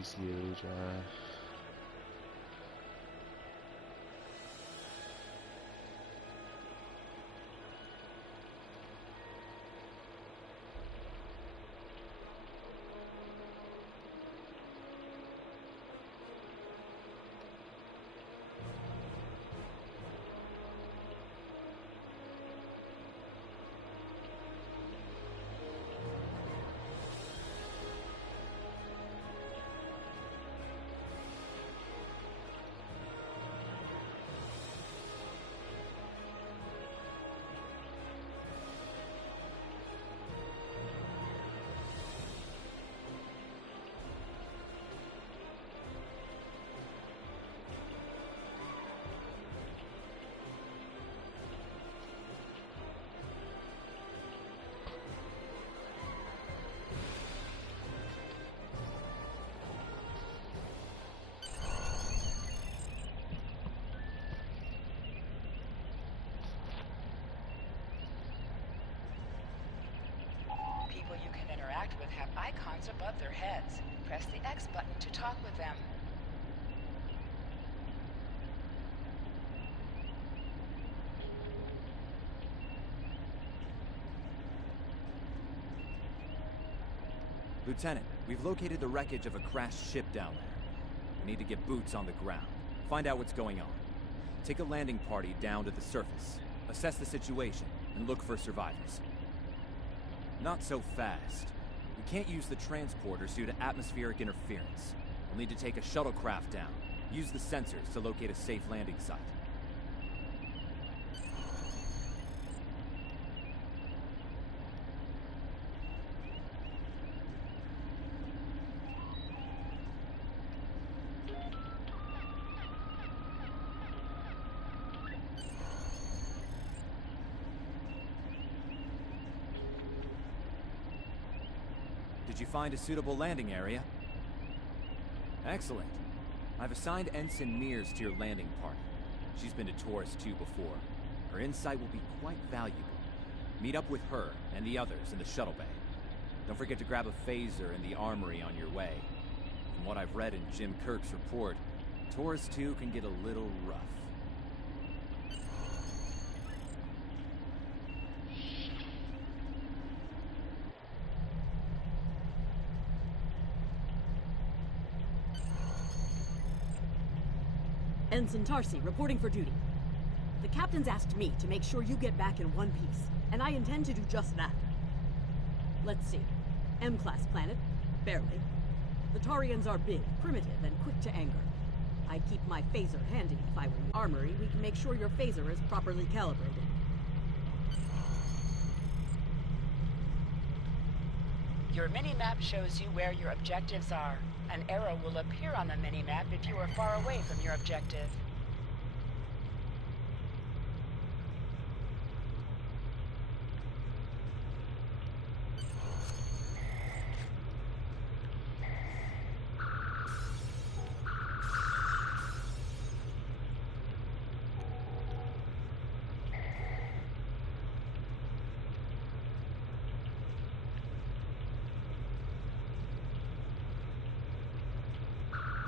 Izleyeceğim. People you can interact with have icons above their heads. Press the X button to talk with them. Lieutenant, we've located the wreckage of a crashed ship down there. We need to get boots on the ground, find out what's going on. Take a landing party down to the surface, assess the situation, and look for survivors. Not so fast. We can't use the transporters due to atmospheric interference. We'll need to take a shuttlecraft down, use the sensors to locate a safe landing site. Did you find a suitable landing area? Excellent. I've assigned Ensign Mears to your landing party. She's been to Taurus 2 before. Her insight will be quite valuable. Meet up with her and the others in the shuttle bay. Don't forget to grab a phaser in the armory on your way. From what I've read in Jim Kirk's report, Taurus 2 can get a little rough. Ensign Tarsi, reporting for duty. The captain's asked me to make sure you get back in one piece, and I intend to do just that. Let's see. M-class planet? Barely. The Tarians are big, primitive, and quick to anger. I'd keep my phaser handy if I were in the armory. We can make sure your phaser is properly calibrated. Your mini-map shows you where your objectives are. An arrow will appear on the mini-map if you are far away from your objective.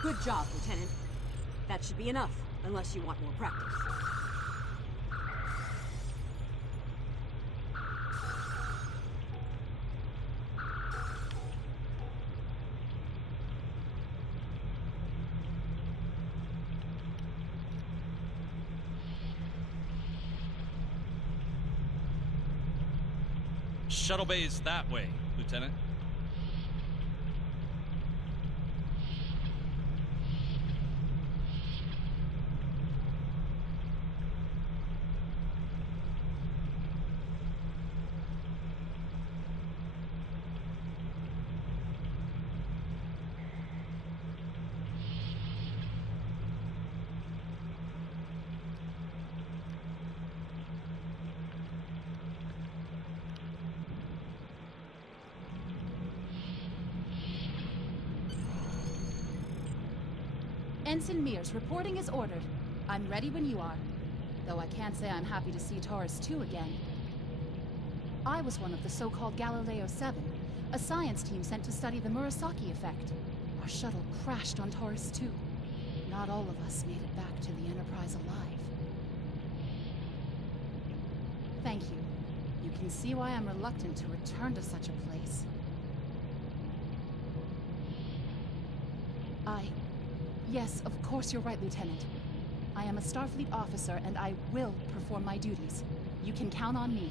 Good job, Lieutenant. That should be enough, unless you want more practice. Shuttle bay is that way, Lieutenant. Ensign Mears, reporting is ordered. I'm ready when you are. Though I can't say I'm happy to see Taurus 2 again. I was one of the so-called Galileo 7, a science team sent to study the Murasaki effect. Our shuttle crashed on Taurus 2. Not all of us made it back to the Enterprise alive. Thank you. You can see why I'm reluctant to return to such a place. Yes, of course you're right, Lieutenant. I am a Starfleet officer, and I will perform my duties. You can count on me.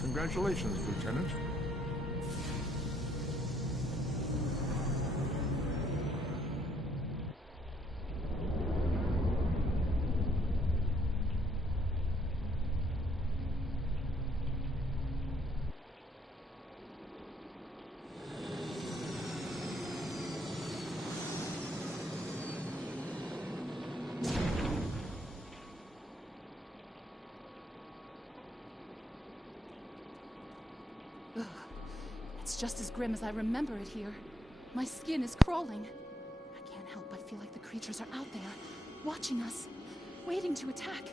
Congratulations, Lieutenant. It's just as grim as I remember it here. My skin is crawling. I can't help but feel like the creatures are out there, watching us, waiting to attack.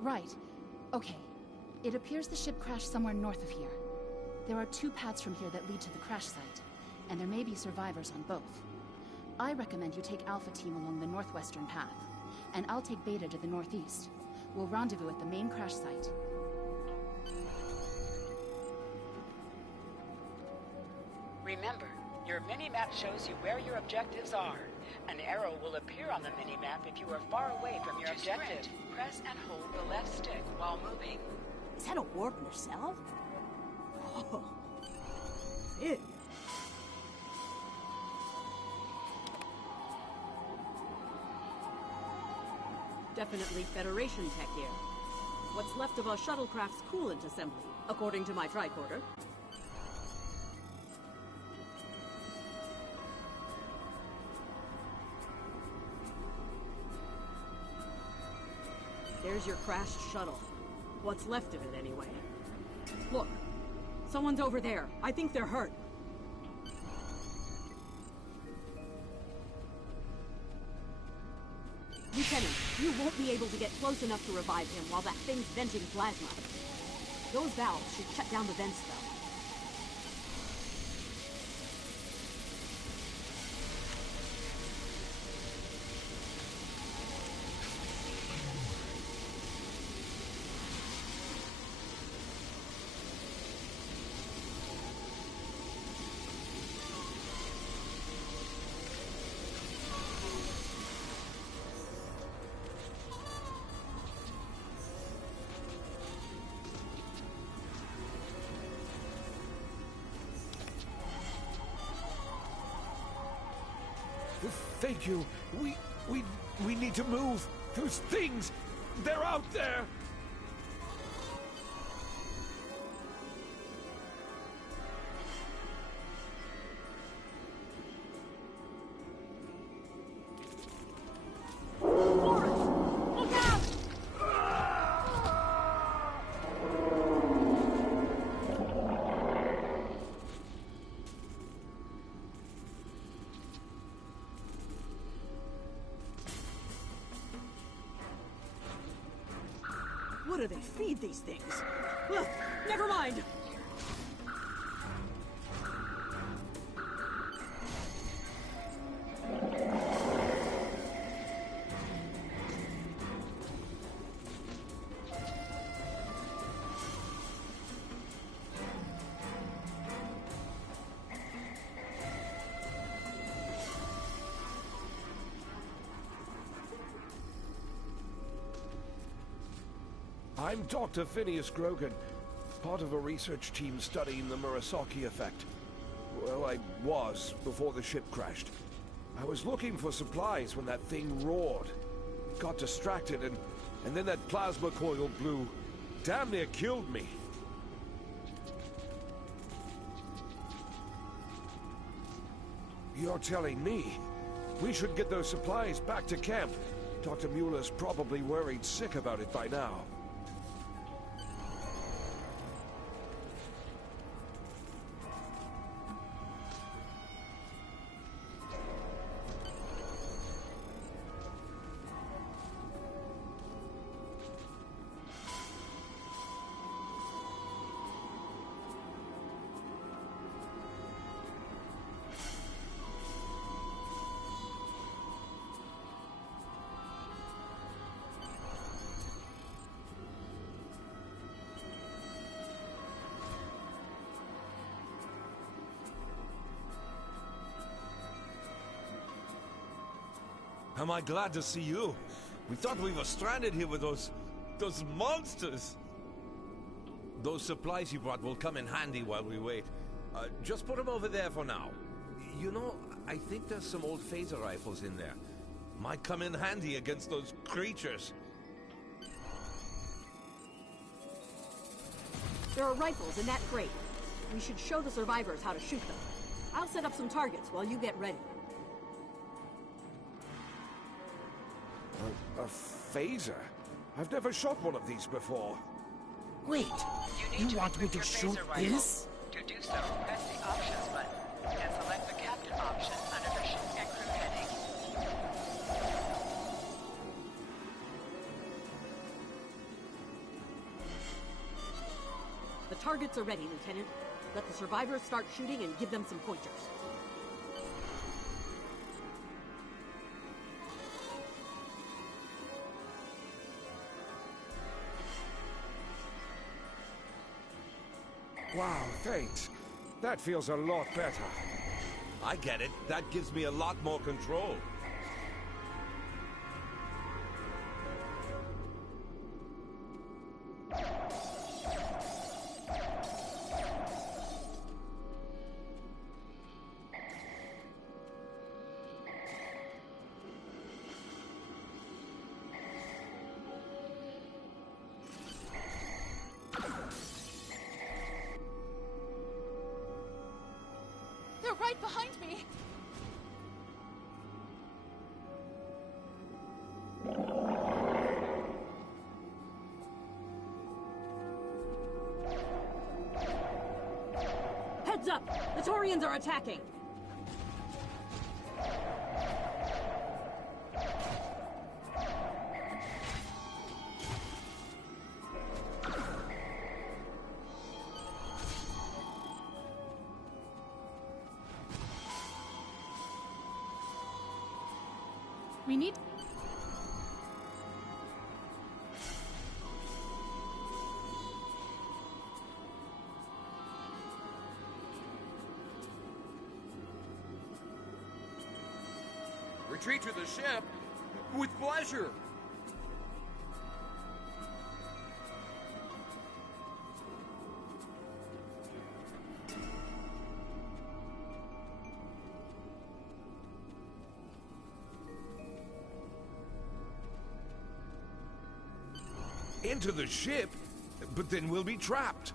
Right. Okay. It appears the ship crashed somewhere north of here. There are 2 paths from here that lead to the crash site, and there may be survivors on both. I recommend you take Alpha Team along the northwestern path, and I'll take Beta to the northeast. We'll rendezvous at the main crash site. Remember, your mini-map shows you where your objectives are. An arrow will appear on the mini-map if you are far away from your objective. Press and hold the left stick while moving. Is that a warp nacelle? Oh, big. Definitely Federation tech here. What's left of a shuttlecraft's coolant assembly, according to my tricorder. There's your crashed shuttle. What's left of it, anyway. Look, someone's over there. I think they're hurt. Lieutenant, you won't be able to get close enough to revive him while that thing's venting plasma. Those valves should shut down the vents, though. Thank you. We need to move. Those things, they're out there. Look out! What do they feed these things? Ugh, never mind! I'm Dr. Phineas Grogan, part of a research team studying the Murasaki effect. Well, I was before the ship crashed. I was looking for supplies when that thing roared. Got distracted and then that plasma coil blew. Damn near killed me. You're telling me we should get those supplies back to camp? Dr. Mueller's probably worried sick about it by now. Am I glad to see you? We thought we were stranded here with those monsters. Those supplies you brought will come in handy while we wait. Just put them over there for now. You know, I think there's some old phaser rifles in there. Might come in handy against those creatures. There are rifles in that crate. We should show the survivors how to shoot them. I'll set up some targets while you get ready. A phaser? I've never shot one of these before. Wait, you want me to shoot this? To do so, press the Options button and select the Captain option under the Ship and Crew heading. The targets are ready, Lieutenant. Let the survivors start shooting and give them some pointers. Wow, thanks. That feels a lot better. I get it. That gives me a lot more control. They're right behind me! Heads up! The Taurians are attacking! We need... Retreat to the ship? With pleasure! Into the ship? But then we'll be trapped.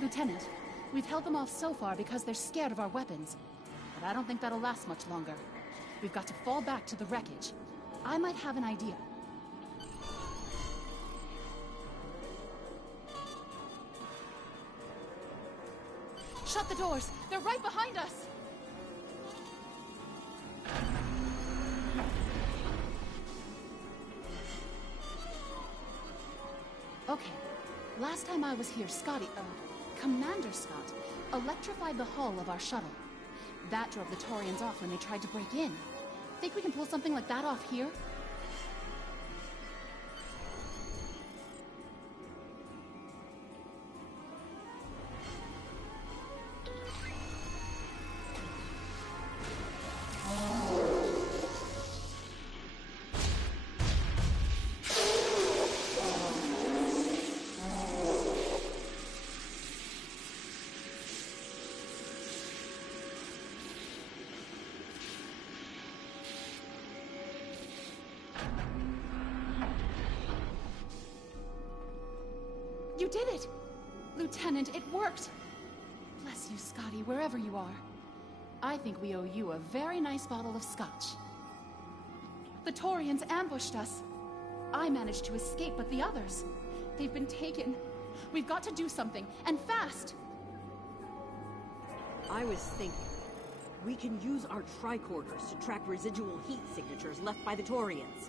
Lieutenant, we've held them off so far because they're scared of our weapons. But I don't think that'll last much longer. We've got to fall back to the wreckage. I might have an idea. Shut the doors! They're right behind us! Okay. Last time I was here, Commander Scott, electrified the hull of our shuttle. That drove the Taurians off when they tried to break in. Think we can pull something like that off here? You did it! Lieutenant, it worked! Bless you, Scotty, wherever you are. I think we owe you a very nice bottle of scotch. The Taurians ambushed us. I managed to escape, but the others... they've been taken. We've got to do something, and fast! I was thinking, we can use our tricorders to track residual heat signatures left by the Taurians.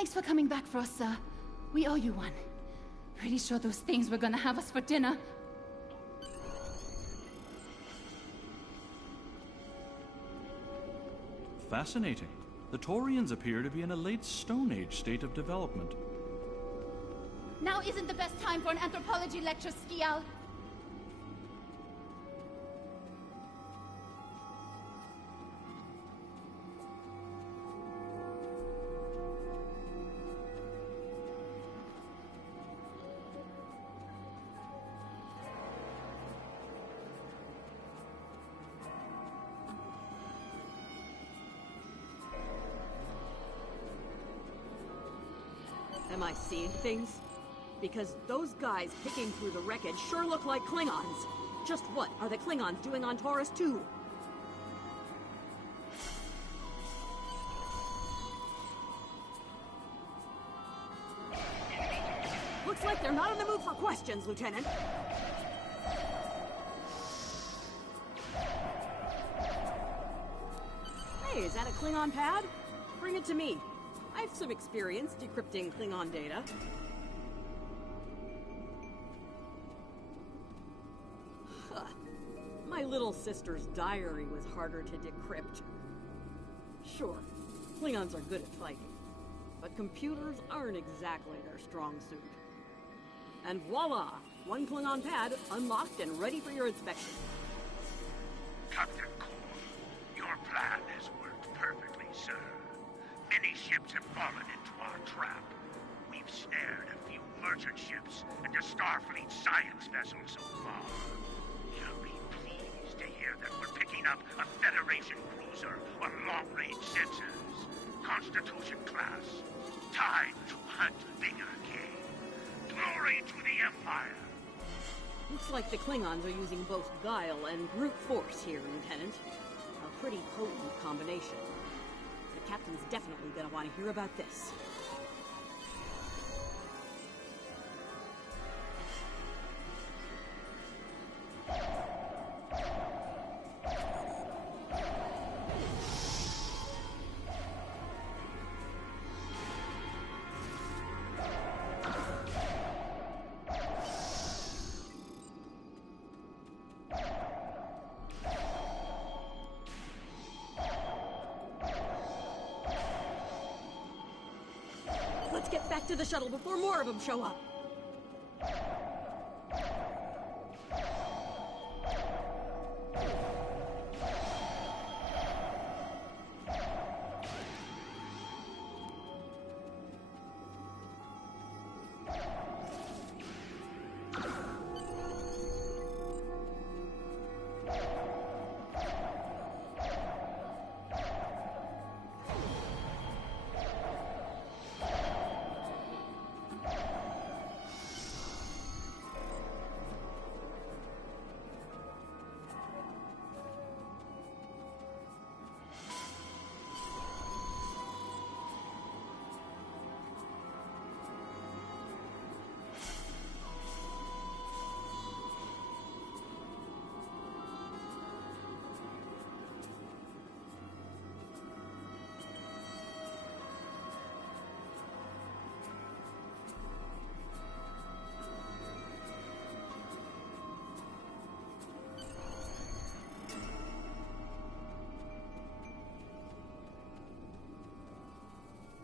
Thanks for coming back for us, sir. We owe you one. Pretty sure those things were gonna have us for dinner. Fascinating. The Taurians appear to be in a late Stone Age state of development. Now isn't the best time for an anthropology lecture, Skial. Am I seeing things? Because those guys picking through the wreckage sure look like Klingons. Just what are the Klingons doing on Taurus 2? Looks like they're not in the mood for questions, Lieutenant. Hey, is that a Klingon pad? Bring it to me. I have some experience decrypting Klingon data. My little sister's diary was harder to decrypt. Sure, Klingons are good at fighting, but computers aren't exactly their strong suit. And voila! One Klingon pad unlocked and ready for your inspection. Captain Core, your plan has worked perfectly, sir. Many ships have fallen into our trap. We've snared a few merchant ships and a Starfleet science vessel so far. You'll be pleased to hear that we're picking up a Federation cruiser on long-range sensors. Constitution class. Time to hunt bigger game. Glory to the Empire! Looks like the Klingons are using both guile and brute force here, Lieutenant. A pretty potent combination. The captain's definitely gonna want to hear about this. Let's get back to the shuttle before more of them show up.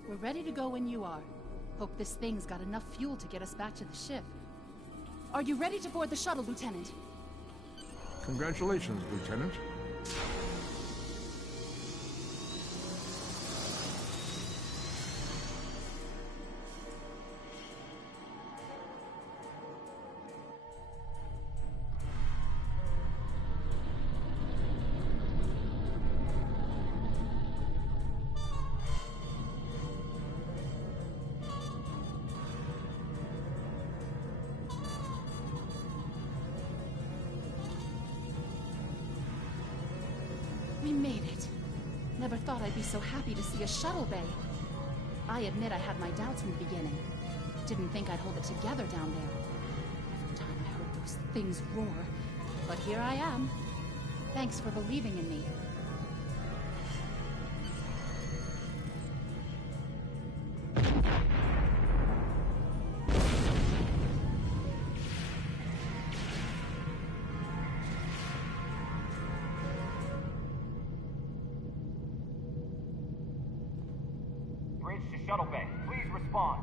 We're ready to go when you are. Hope this thing's got enough fuel to get us back to the ship. Are you ready to board the shuttle, Lieutenant? Congratulations, Lieutenant. We made it. Never thought I'd be so happy to see a shuttle bay. I admit I had my doubts in the beginning. Didn't think I'd hold it together down there. Every time I heard those things roar. But here I am. Thanks for believing in me. bridge to Shuttle Bay. Please respond.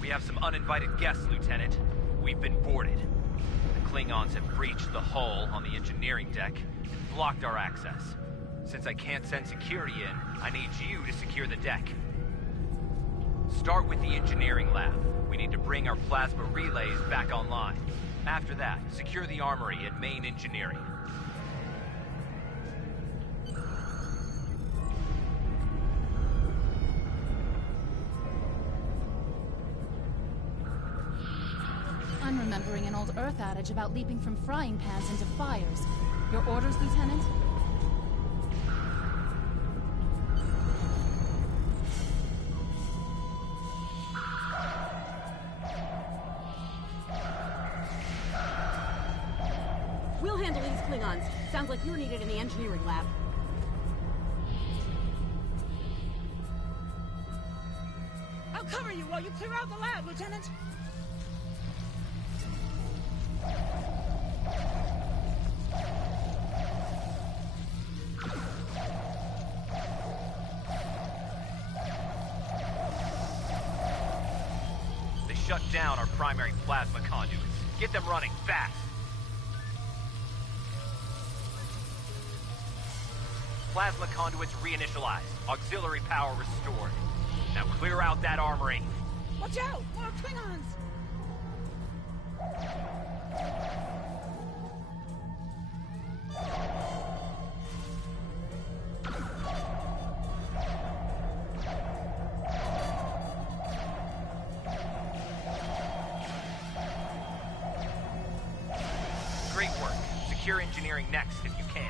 We have some uninvited guests, Lieutenant. We've been boarded. The Klingons have breached the hull on the engineering deck and blocked our access. Since I can't send security in, I need you to secure the deck. Start with the engineering lab. We need to bring our plasma relays back online. After that, secure the armory at main engineering. I'm remembering an old Earth adage about leaping from frying pans into fires. Your orders, Lieutenant? We'll handle these Klingons. Sounds like you're needed in the engineering lab. I'll cover you while you clear out the lab, Lieutenant. They shut down our primary plasma conduits. Get them running, fast! Plasma conduits reinitialized. Auxiliary power restored. Now clear out that armory. Watch out! More Klingons! Great work. Secure engineering next if you can.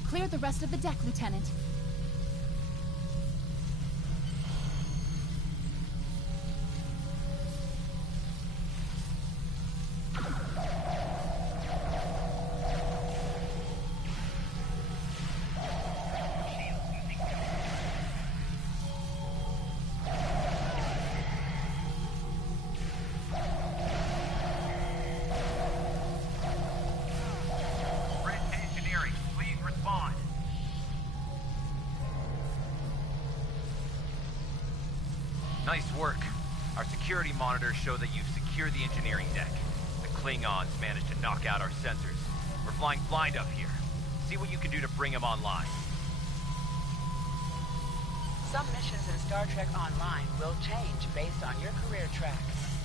We've cleared the rest of the deck, Lieutenant. Nice work. Our security monitors show that you've secured the engineering deck. The Klingons managed to knock out our sensors. We're flying blind up here. See what you can do to bring them online. Some missions in Star Trek Online will change based on your career track.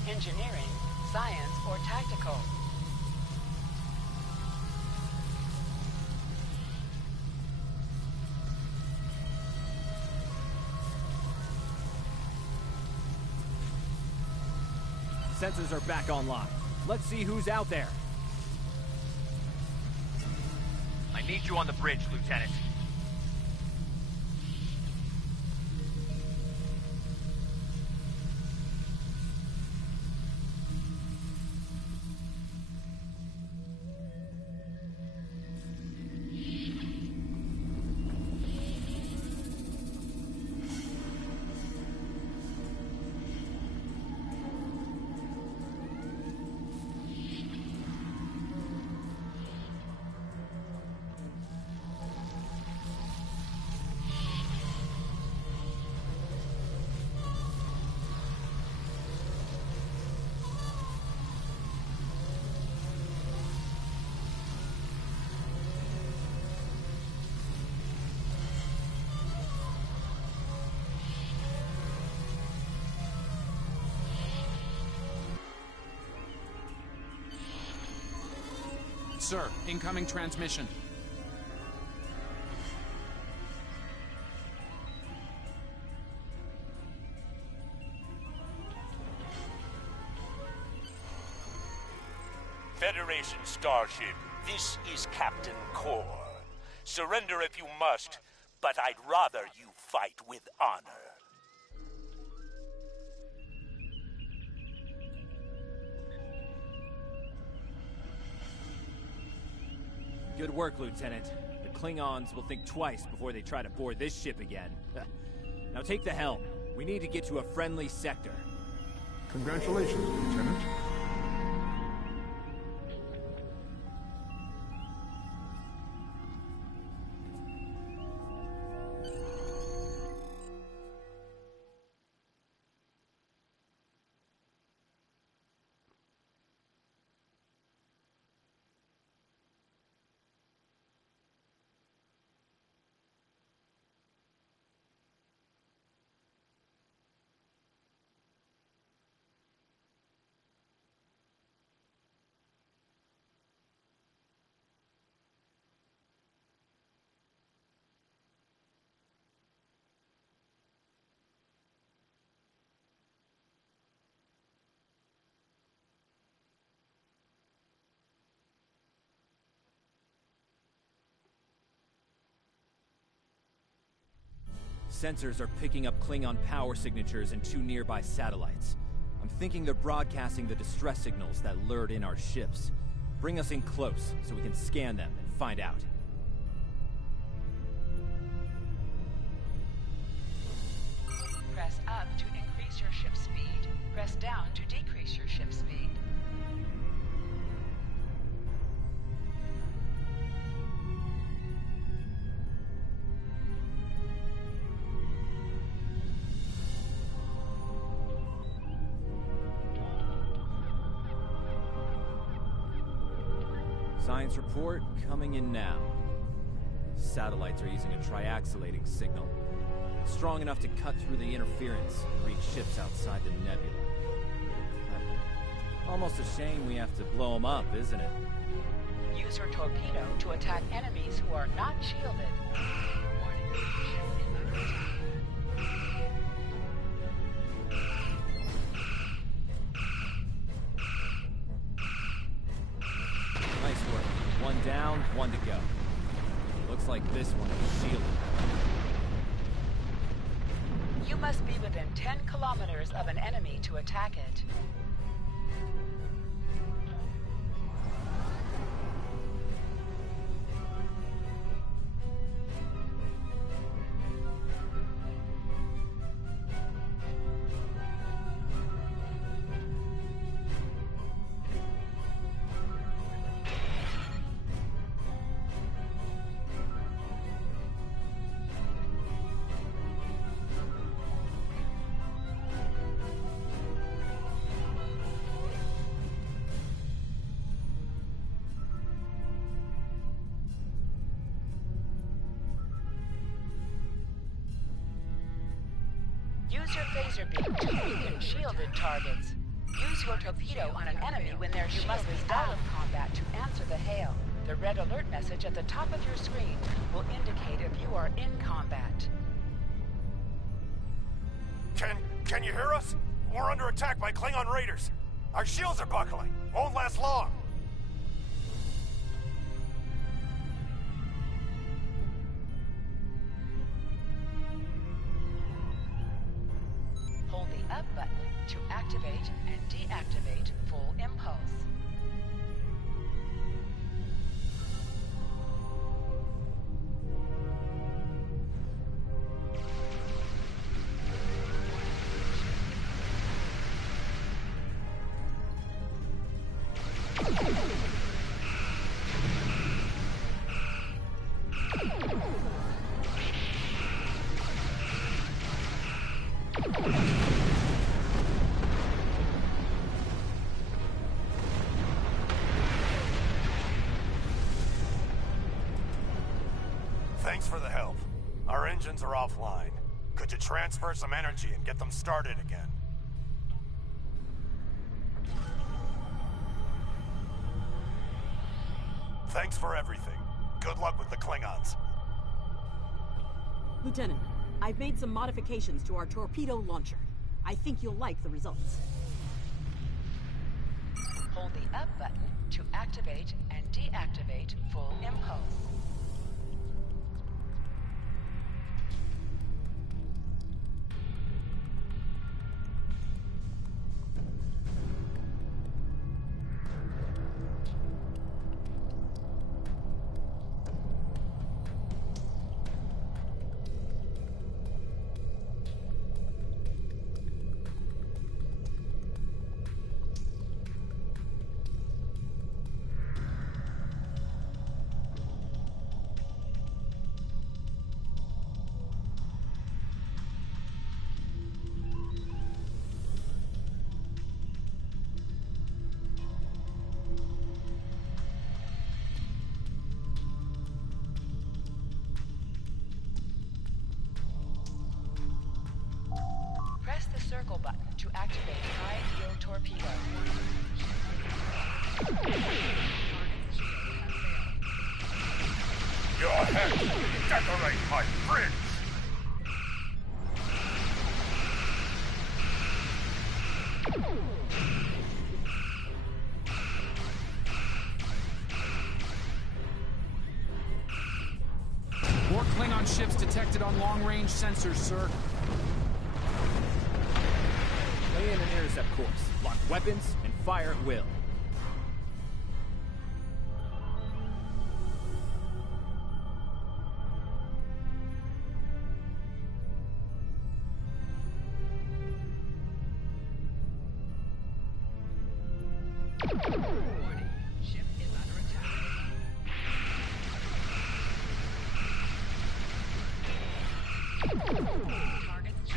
Engineering, science, or tactical. Sensors are back online. Let's see who's out there. I need you on the bridge, Lieutenant. Sir, incoming transmission. Federation starship, this is Captain Core. Surrender if you must, but I'd rather you fight with honor. Good work, Lieutenant. The Klingons will think twice before they try to board this ship again. Now take the helm. We need to get to a friendly sector. Congratulations, Lieutenant. Sensors are picking up Klingon power signatures in 2 nearby satellites. I'm thinking they're broadcasting the distress signals that lured in our ships. Bring us in close so we can scan them and find out. Press up to increase your ship speed. Press down to decrease your ship speed. Science report coming in now. Satellites are using a triaxulating signal. Strong enough to cut through the interference and reach ships outside the nebula. Almost a shame we have to blow them up, isn't it? Use your torpedo to attack enemies who are not shielded. Warning, ship in under attack. Nice work. 1 down, 1 to go. Looks Looks like this one is shielded. You must be within 10 kilometers of an enemy to attack it. Use your phaser beam to weaken shielded targets. Use your torpedo on an enemy when their shield is out of combat to answer the hail. The red alert message at the top of your screen will indicate if you are in combat. Can you hear us? We're under attack by Klingon raiders. Our shields are buckling. Won't last long. Hold the up button to activate and deactivate full impulse. Thanks for the help. Our engines are offline. Could you transfer some energy and get them started again? Thanks for everything. Good luck with the Klingons. Lieutenant, I've made some modifications to our torpedo launcher. I think you'll like the results. Hold the up button to activate and deactivate full impulse. Press the circle button to activate high-yield torpedo. Your head, decorate my fridge! More Klingon ships detected on long-range sensors, sir. Lay in an intercept course, lock weapons, and fire at will. Warning, ship is under attack. Targets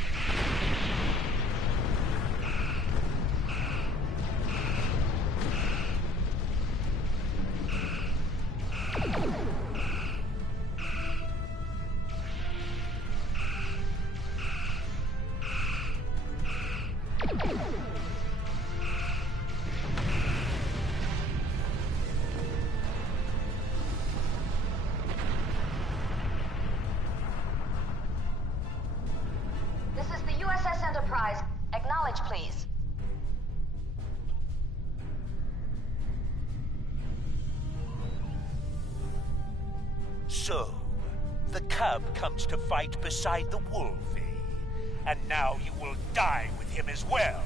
This is the USS Enterprise. Acknowledge, please. So, The cub comes to fight beside the wolf, eh? And now you will die with him as well.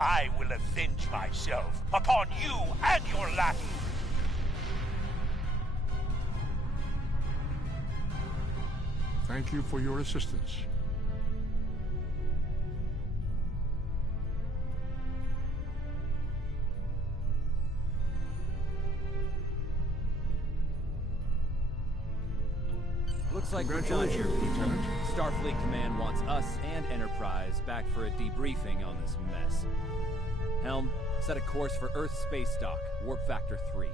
I will avenge myself upon you and your lackey. Thank you for your assistance. Looks like we're done here, Lieutenant. Starfleet Command wants us and Enterprise back for a debriefing on this mess. Helm, set a course for Earth Space Dock, Warp Factor 3.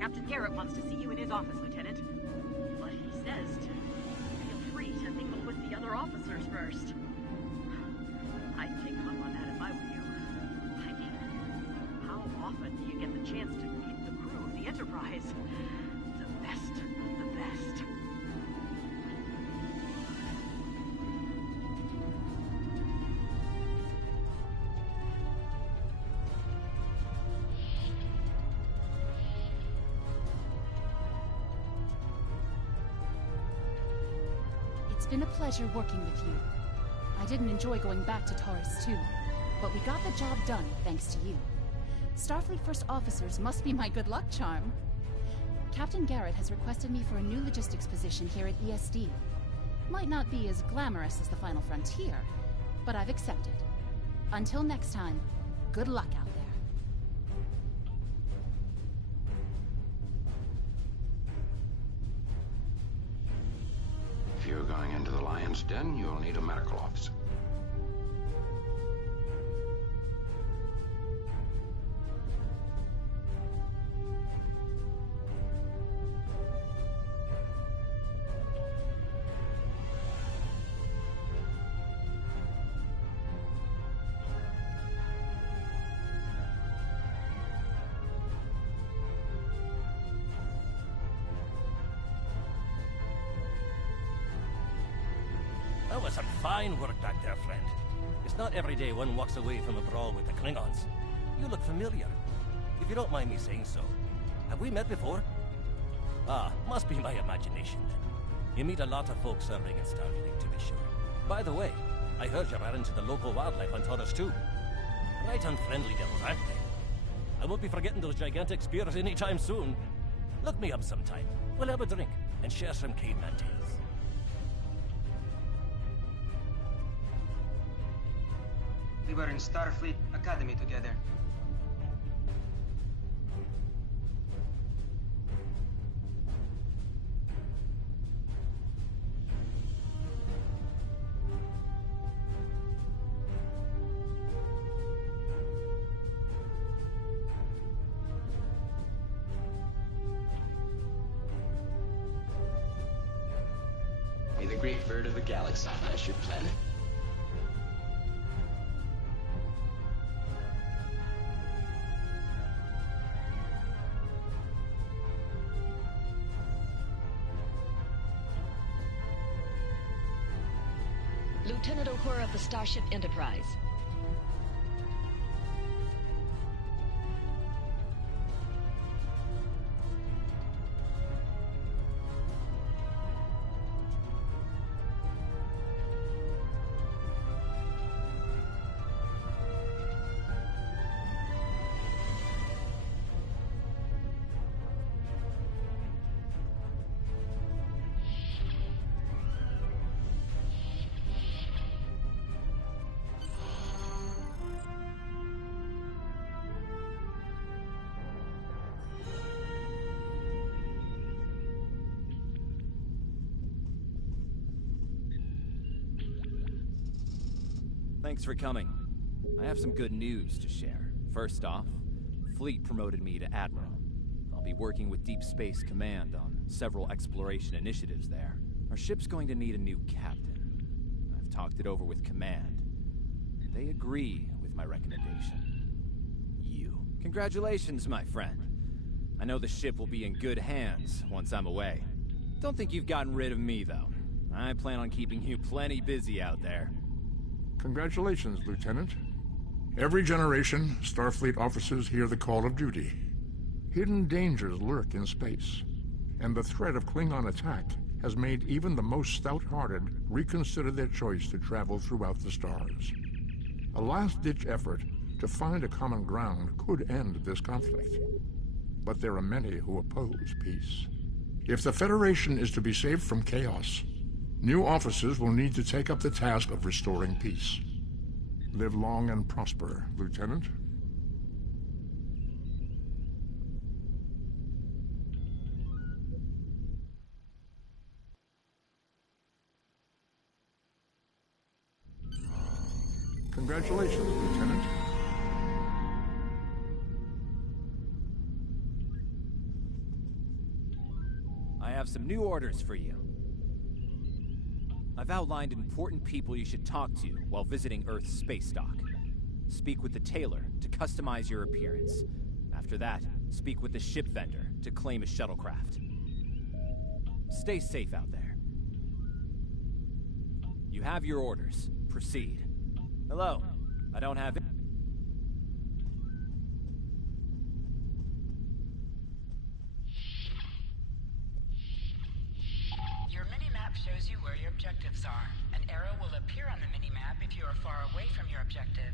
Captain Garrett wants to see you in his office, Lieutenant. But he says to feel free to mingle with the other officers first. I'd take him up on that if I were you. I mean, how often do you get the chance to meet the crew of the Enterprise? The best of the best. It's been a pleasure working with you. I didn't enjoy going back to Taurus 2, but we got the job done thanks to you. Starfleet First Officers must be my good luck charm. Captain Garrett has requested me for a new logistics position here at ESD. Might not be as glamorous as the Final Frontier, but I've accepted. Until next time, good luck out there. If you're going into the Lion's Den, you'll need a medical officer. That was some fine work back there, friend. It's not every day one walks away from a brawl with the Klingons. You look familiar. If you don't mind me saying so. Have we met before? Ah, must be my imagination then. You meet a lot of folks serving in Starfleet, to be sure. By the way, I heard you ran into the local wildlife on Taurus 2. Right unfriendly devils, aren't they? I won't be forgetting those gigantic spears anytime soon. Look me up sometime. We'll have a drink and share some caveman tales. We were in Starfleet Academy together. great bird of the galaxy, my ship planet. Lieutenant Uhura of the Starship Enterprise. Thanks for coming. I have some good news to share. First off, Fleet promoted me to Admiral. I'll be working with Deep Space Command on several exploration initiatives there. Our ship's going to need a new captain. I've talked it over with Command. They agree with my recommendation. You. Congratulations, my friend. I know the ship will be in good hands once I'm away. Don't think you've gotten rid of me, though. I plan on keeping you plenty busy out there. Congratulations, Lieutenant. Every generation, Starfleet officers hear the call of duty. Hidden dangers lurk in space, and the threat of Klingon attack has made even the most stout-hearted reconsider their choice to travel throughout the stars. A last-ditch effort to find a common ground could end this conflict. But there are many who oppose peace. If the Federation is to be saved from chaos, new officers will need to take up the task of restoring peace. Live long and prosper, Lieutenant. Congratulations, Lieutenant. I have some new orders for you. I've outlined important people you should talk to while visiting Earth's space dock. Speak with the tailor to customize your appearance. After that, speak with the ship vendor to claim a shuttlecraft. Stay safe out there. You have your orders. Proceed. Hello. I don't have... Your mini-map shows you where your objectives are. An arrow will appear on the mini-map if you are far away from your objective.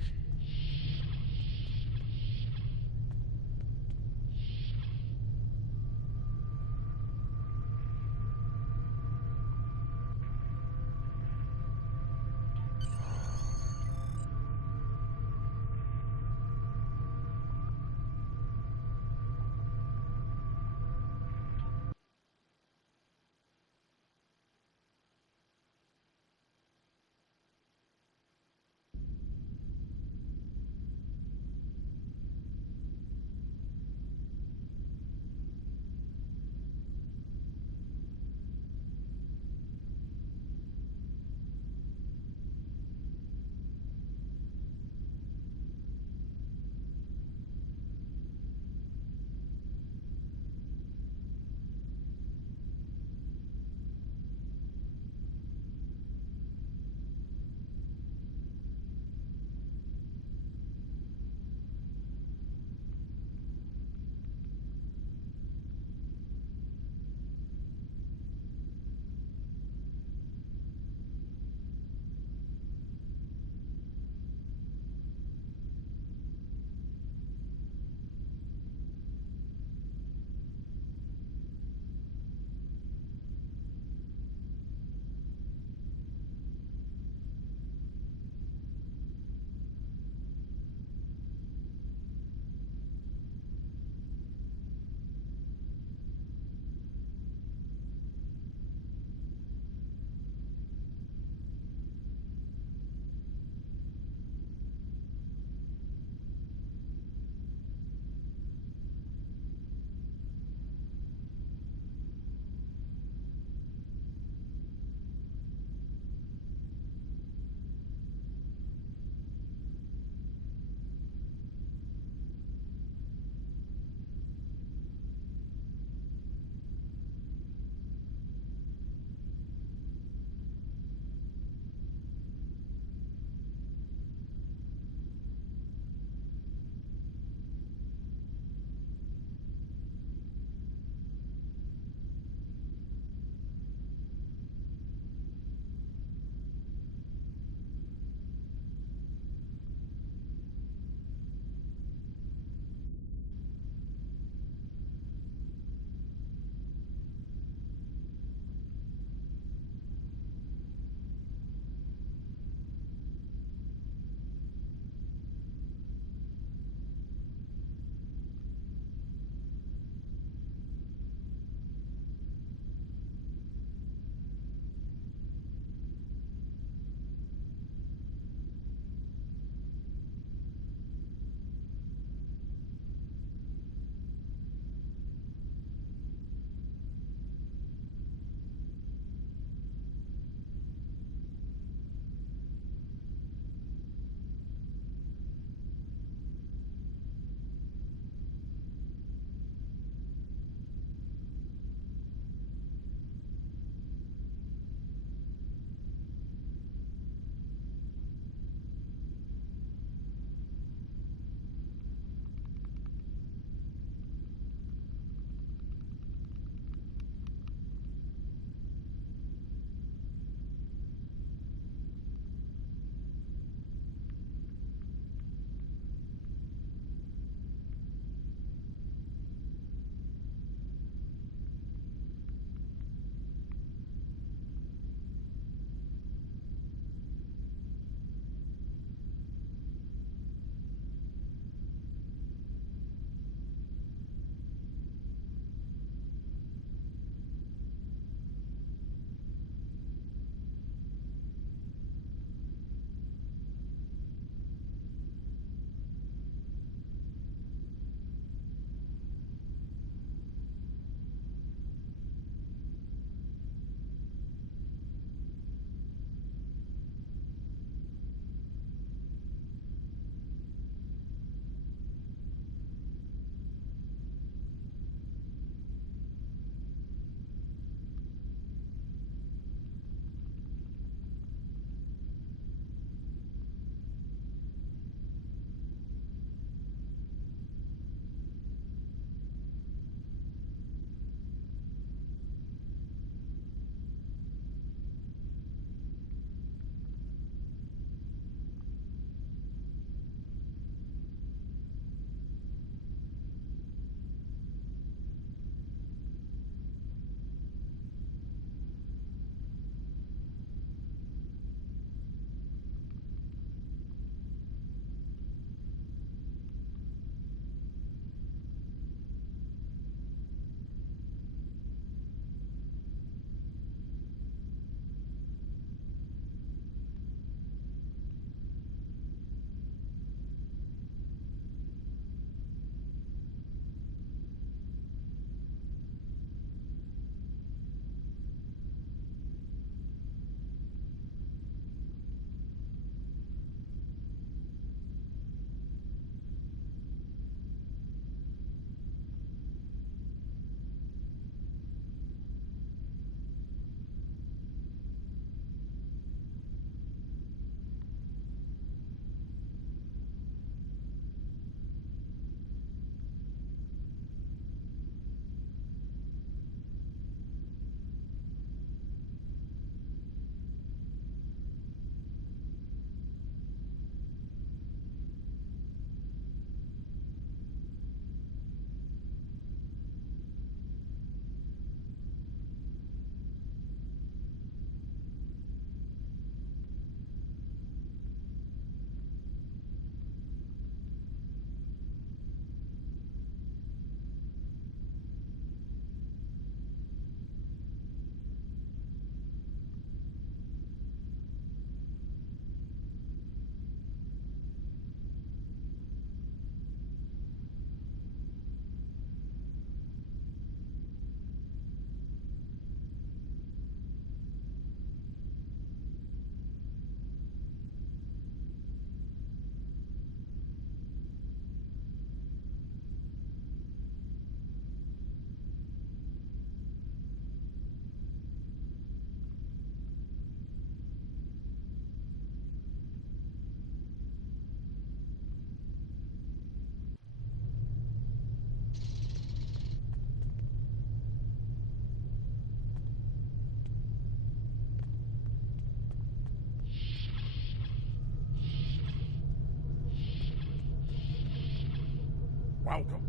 Welcome.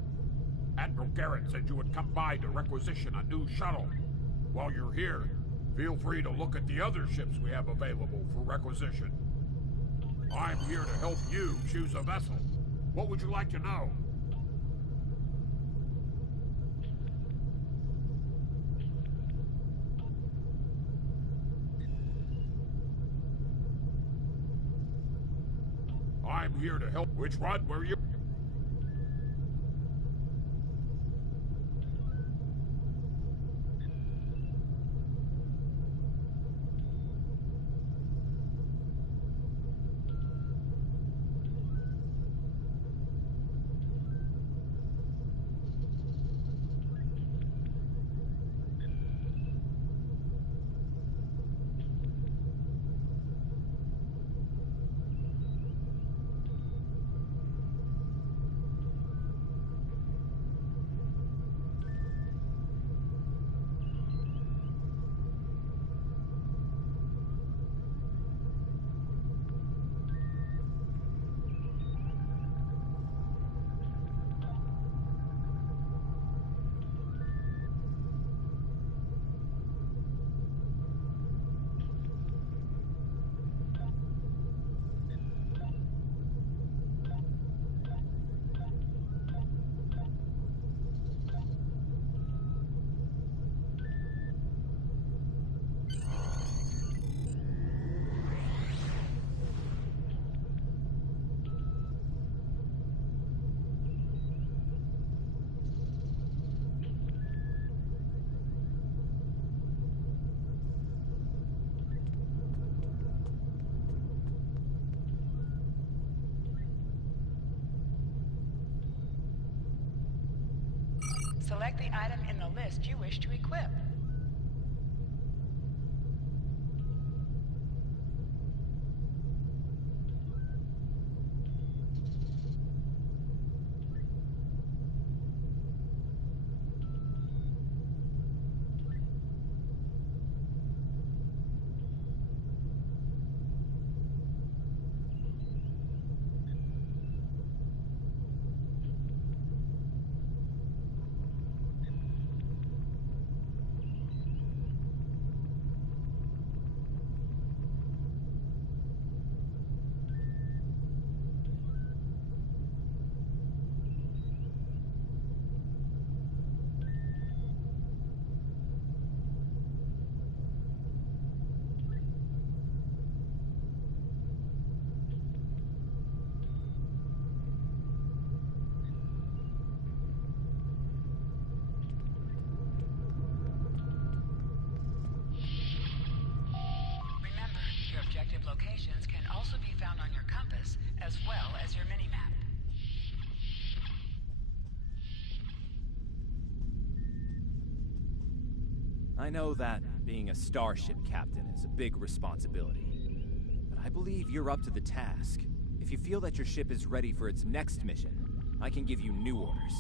Admiral Garrett said you would come by to requisition a new shuttle. While you're here, feel free to look at the other ships we have available for requisition. I'm here to help you choose a vessel. What would you like to know? I'm here to help. Which one were you? Select the item in the list you wish to equip. Locations can also be found on your compass, as well as your minimap. I know that being a starship captain is a big responsibility, but I believe you're up to the task. If you feel that your ship is ready for its next mission, I can give you new orders.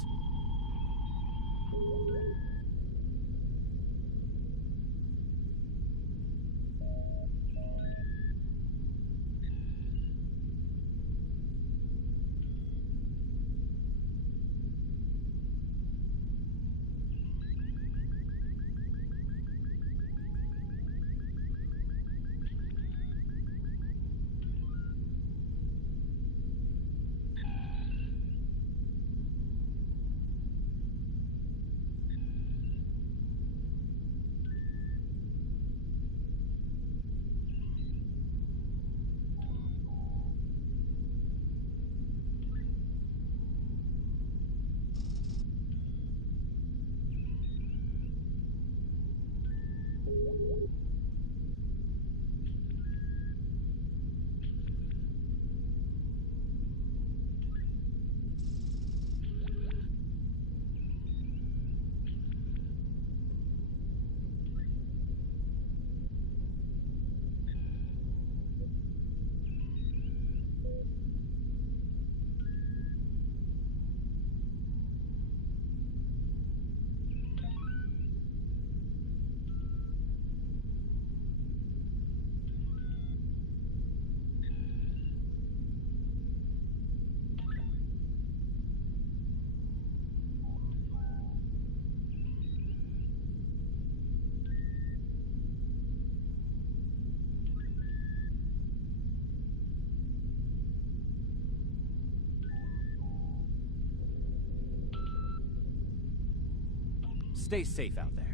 Stay safe out there.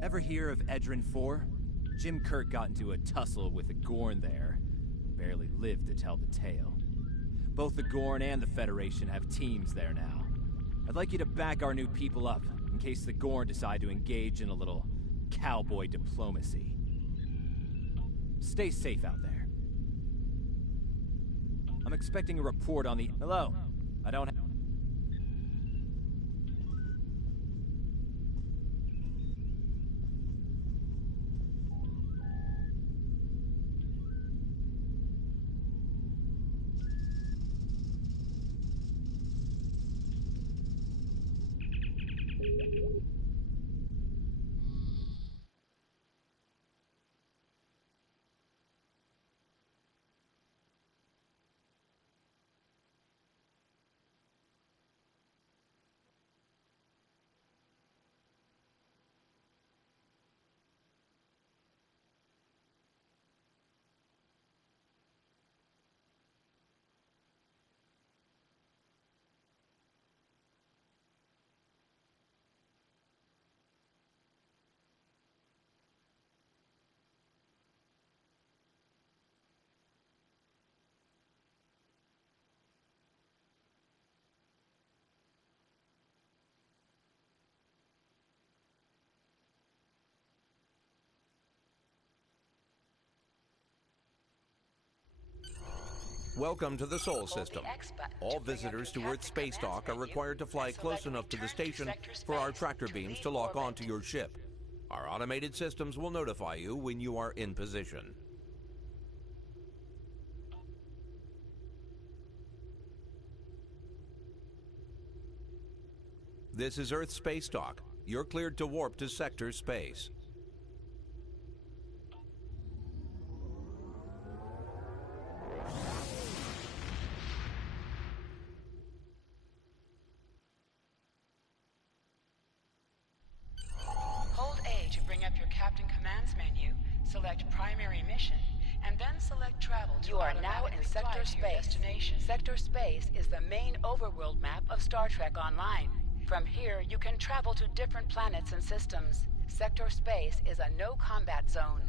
Ever hear of Edrin 4? Jim Kirk got into a tussle with the Gorn there. Barely lived to tell the tale. Both the Gorn and the Federation have teams there now. I'd like you to back our new people up, in case the Gorn decide to engage in a little cowboy diplomacy. Stay safe out there. I'm expecting a report on the... Hello? I don't... Welcome to the Sol System. All visitors to Earth Space Dock are required to fly close enough to the station for our tractor beams to lock onto your ship. Our automated systems will notify you when you are in position. This is Earth Space Dock. You're cleared to warp to Sector Space. Hold A to bring up your Captain Commands menu, select Primary Mission, and then select Travel to You are now in Sector Space. Sector Space is the main overworld map of Star Trek Online. From here, you can travel to different planets and systems. Sector Space is a no-combat zone.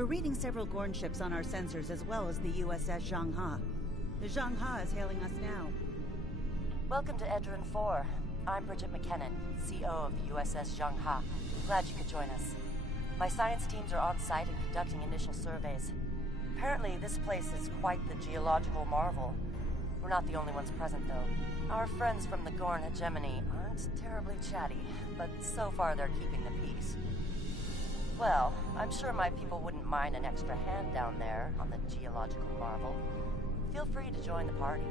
We're reading several Gorn ships on our sensors as well as the USS Zhanghe. The Zhanghe is hailing us now. Welcome to Edron 4. I'm Bridget McKinnon, CO of the USS Zhanghe. Glad you could join us. My science teams are on site and conducting initial surveys. Apparently, this place is quite the geological marvel. We're not the only ones present, though. Our friends from the Gorn hegemony aren't terribly chatty, but so far they're keeping the peace. Well, I'm sure my people wouldn't mind an extra hand down there on the geological marvel. Feel free to join the party.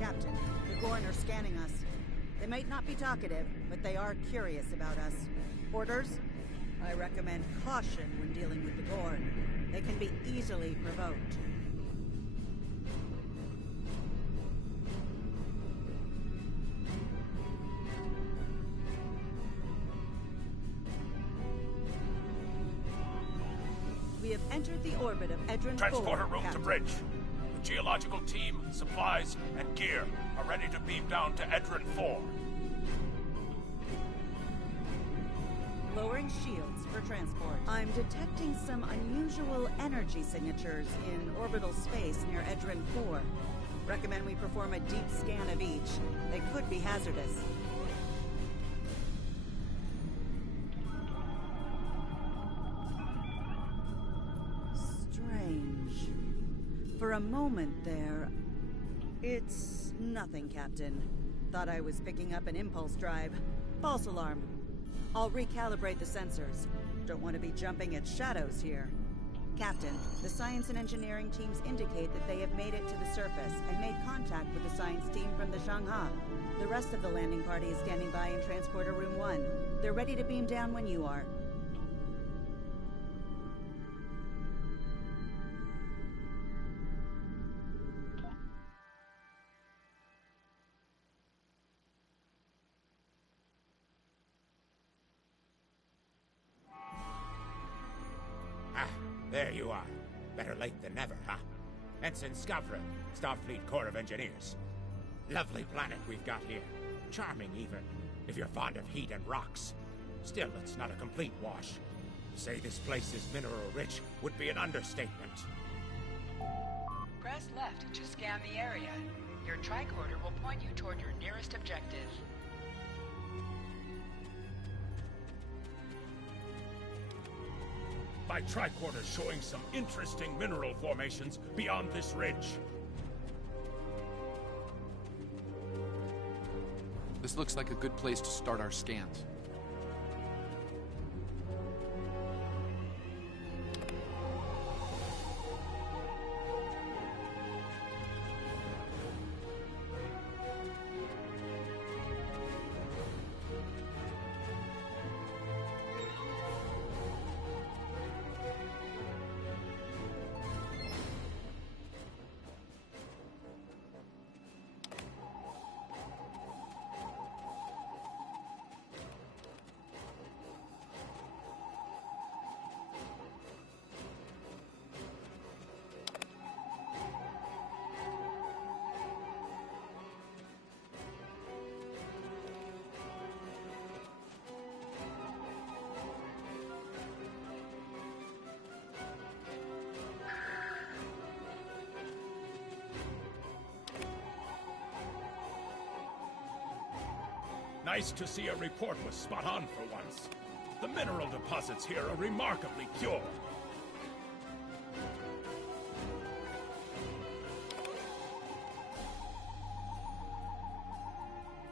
Captain, the Gorn are scanning us. They might not be talkative, but they are curious about us. Orders? I recommend caution when dealing with the Gorn. They can be easily provoked. We have entered the orbit of Edron 4, Transporter room Captain. to bridge. The geological team, supplies, and gear are ready to beam down to Edron 4. Lowering shields for transport. I'm detecting some unusual energy signatures in orbital space near Edron 4. Recommend we perform a deep scan of each. They could be hazardous. Strange. For a moment there... It's nothing, Captain. Thought I was picking up an impulse drive. False alarm. I'll recalibrate the sensors. Don't want to be jumping at shadows here. Captain, the science and engineering teams indicate that they have made it to the surface and made contact with the science team from the Zhanghe. The rest of the landing party is standing by in Transporter Room 1. They're ready to beam down when you are. There you are. Better late than never, huh? Ensign Skavron, Starfleet Corps of Engineers. Lovely planet we've got here. Charming, even, if you're fond of heat and rocks. Still, it's not a complete wash. To say this place is mineral-rich would be an understatement. Press left to scan the area. Your tricorder will point you toward your nearest objective. My tricorder showing some interesting mineral formations beyond this ridge. This looks like a good place to start our scans. Nice to see a report was spot on for once. The mineral deposits here are remarkably pure.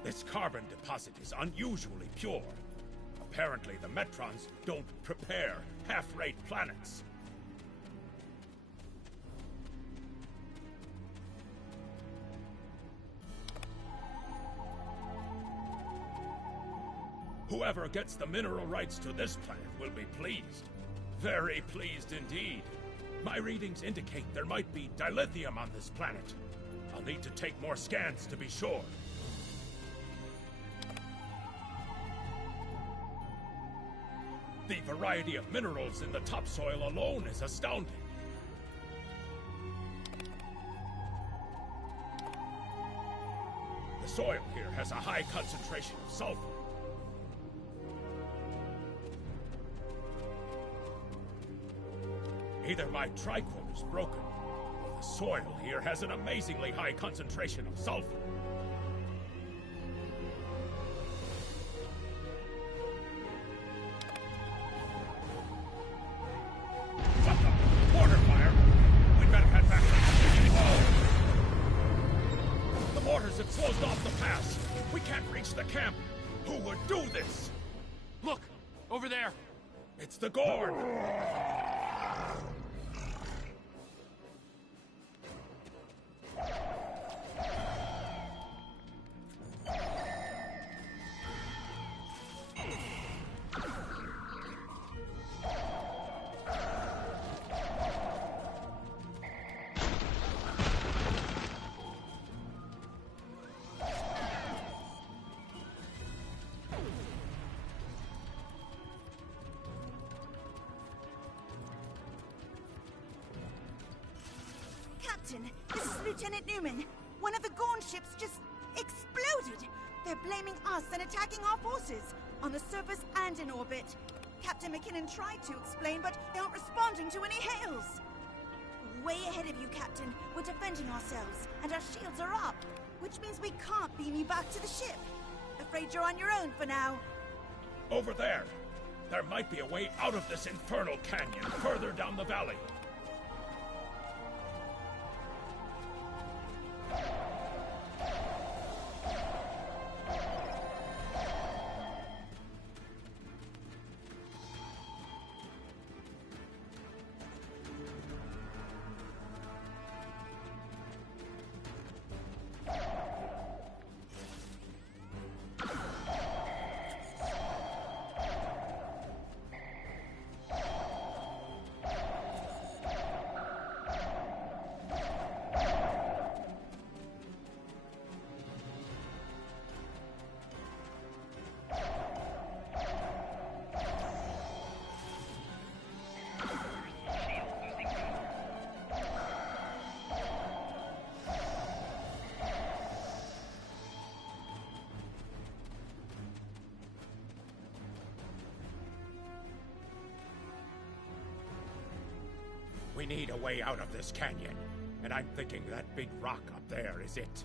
This carbon deposit is unusually pure. Apparently, the Metrons don't prepare half-rate planets. Whoever gets the mineral rights to this planet will be pleased. Very pleased indeed. My readings indicate there might be dilithium on this planet. I'll need to take more scans to be sure. The variety of minerals in the topsoil alone is astounding. The soil here has a high concentration of sulfur. Either my tricorder is broken, or the soil here has an amazingly high concentration of sulfur. What the? Mortar fire! We'd better head back. The mortars have closed off the pass. We can't reach the camp. Who would do this? Look! Over there! It's the Gorn! Captain, this is Lieutenant Newman. One of the Gorn ships just exploded. They're blaming us and attacking our forces, on the surface and in orbit. Captain McKinnon tried to explain, but they aren't responding to any hails. Way ahead of you, Captain. We're defending ourselves, and our shields are up, which means we can't beam you back to the ship. Afraid you're on your own for now. Over there! There might be a way out of this infernal canyon further down the valley. We need a way out of this canyon, and I'm thinking that big rock up there is it.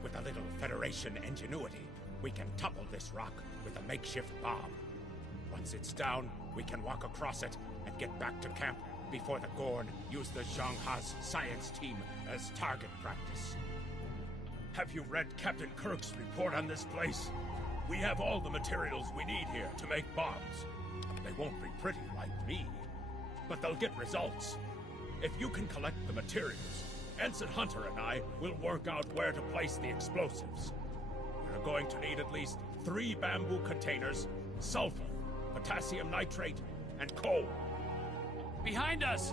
With a little Federation ingenuity, we can topple this rock with a makeshift bomb. Once it's down, we can walk across it and get back to camp before the Gorn use the Zhang Ha's science team as target practice. Have you read Captain Kirk's report on this place? We have all the materials we need here to make bombs. They won't be pretty like me, but they'll get results. If you can collect the materials, Ensign Hunter and I will work out where to place the explosives. We're going to need at least 3 bamboo containers, sulfur, potassium nitrate, and coal. Behind us!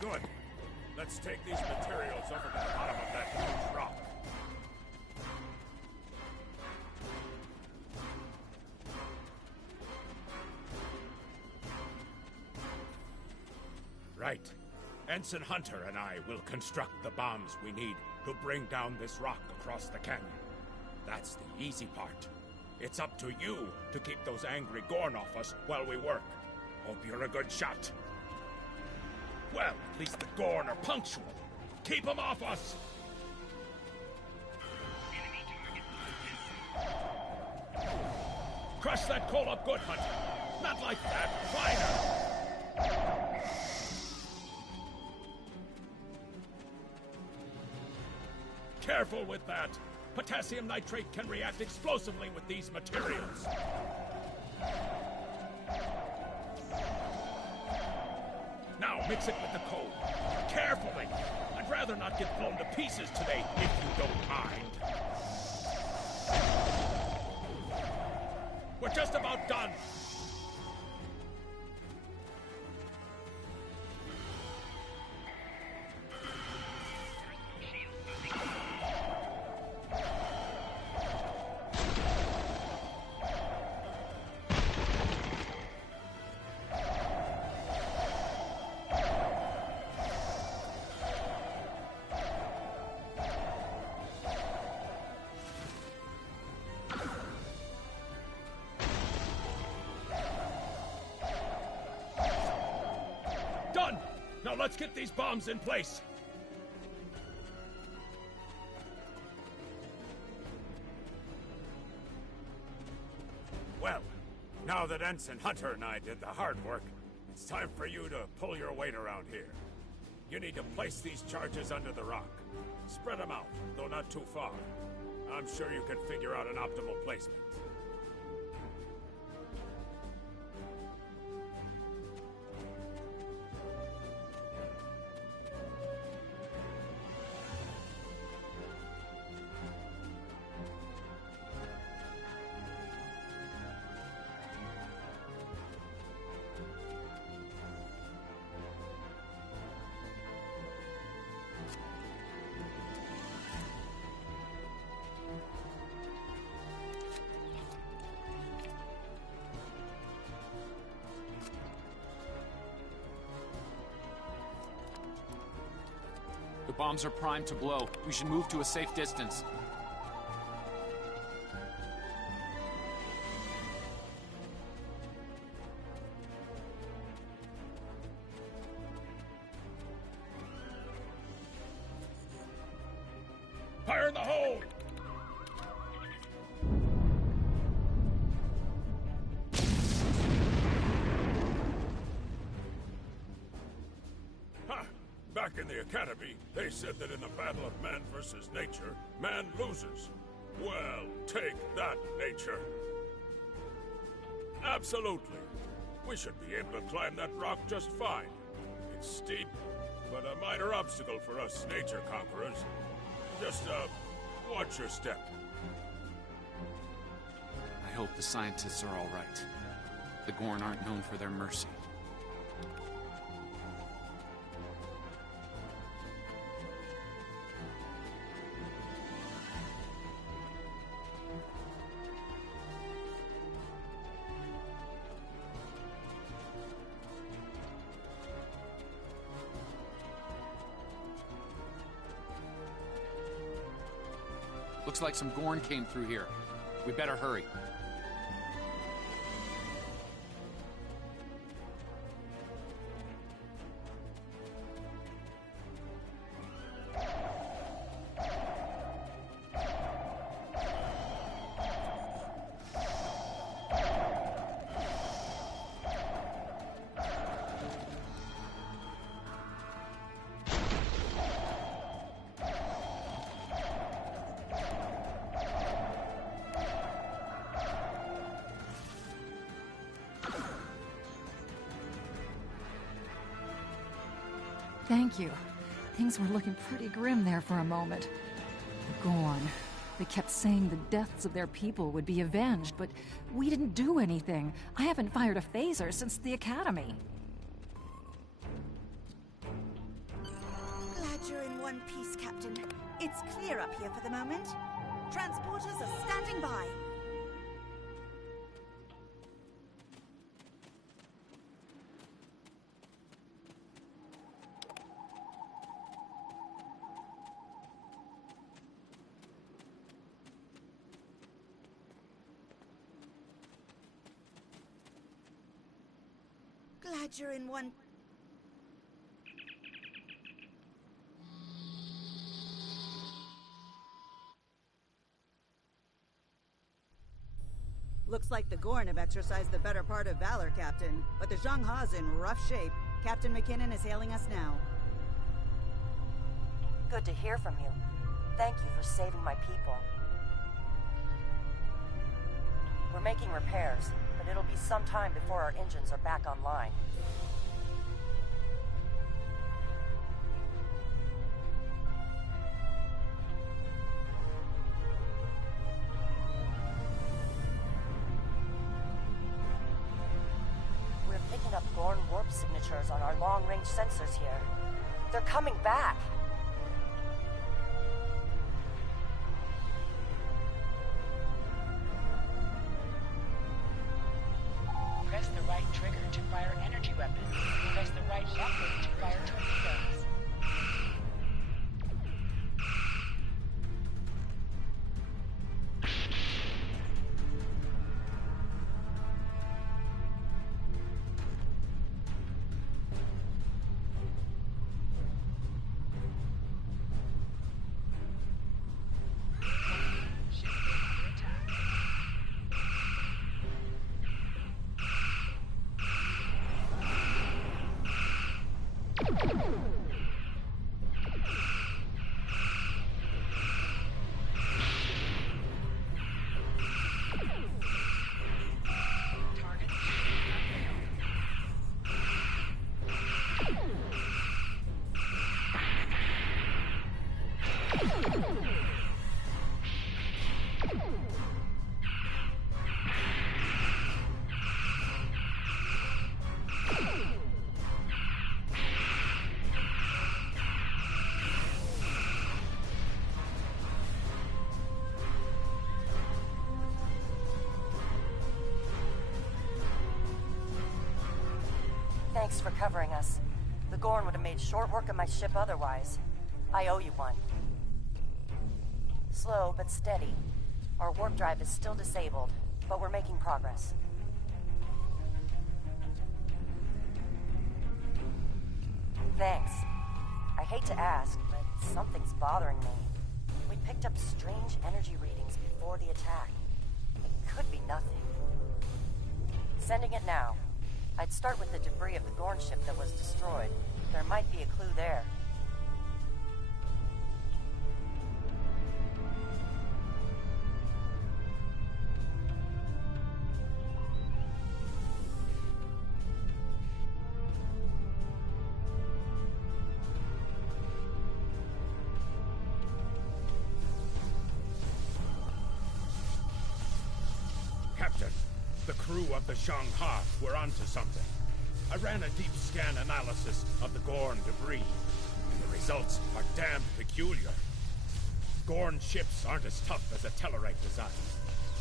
Good. Let's take these materials over to the bottom of that huge rock. Right. Ensign Hunter and I will construct the bombs we need to bring down this rock across the canyon. That's the easy part. It's up to you to keep those angry Gorn off us while we work. Hope you're a good shot. Well, at least the Gorn are punctual. Keep them off us! Crush that coal up good, Hunter. Not like that. Finer! Careful with that. Potassium nitrate can react explosively with these materials. Now mix it with the coal. Carefully. I'd rather not get blown to pieces today, if you don't mind. We're just about done. Done! Now let's get these bombs in place. Well, now that Ensign Hunter and I did the hard work, it's time for you to pull your weight around here. You need to place these charges under the rock. Spread them out, though not too far. I'm sure you can figure out an optimal placement. The bombs are primed to blow. We should move to a safe distance. Fire in the hole! Back in the Academy, they said that in the battle of man versus nature, man loses. Well, take that, nature. Absolutely. We should be able to climb that rock just fine. It's steep, but a minor obstacle for us nature conquerors. Just, watch your step. I hope the scientists are all right. The Gorn aren't known for their mercy. Looks like some Gorn came through here. We better hurry. Thank you. Things were looking pretty grim there for a moment. The Gorn. They kept saying the deaths of their people would be avenged, but we didn't do anything. I haven't fired a phaser since the Academy. in one piece, Captain. It's clear up here for the moment. Transporters are standing by. Glad you're in one... Looks like the Gorn have exercised the better part of valor, Captain. But the Zhang Ha's in rough shape. Captain McKinnon is hailing us now. Good to hear from you. Thank you for saving my people. We're making repairs, but it'll be some time before our engines are back online. We're picking up Gorn warp signatures on our long-range sensors here. They're coming back! Press the right trigger to fire energy weapons. Press the right bumper to fire torpedoes. Thanks for covering us. The Gorn would have made short work of my ship otherwise. I owe you one. Slow but steady. Our warp drive is still disabled, but we're making progress. Thanks. I hate to ask, but something's bothering me. We picked up strange energy readings before the attack. It could be nothing. Sending it now. I'd start with the debris of the Gorn ship that was destroyed. There might be a clue there. Captain, the crew of the Zhang Ha were onto something. I ran a deep scan analysis of the Gorn debris, and the results are damned peculiar. Gorn ships aren't as tough as a Tellarite design,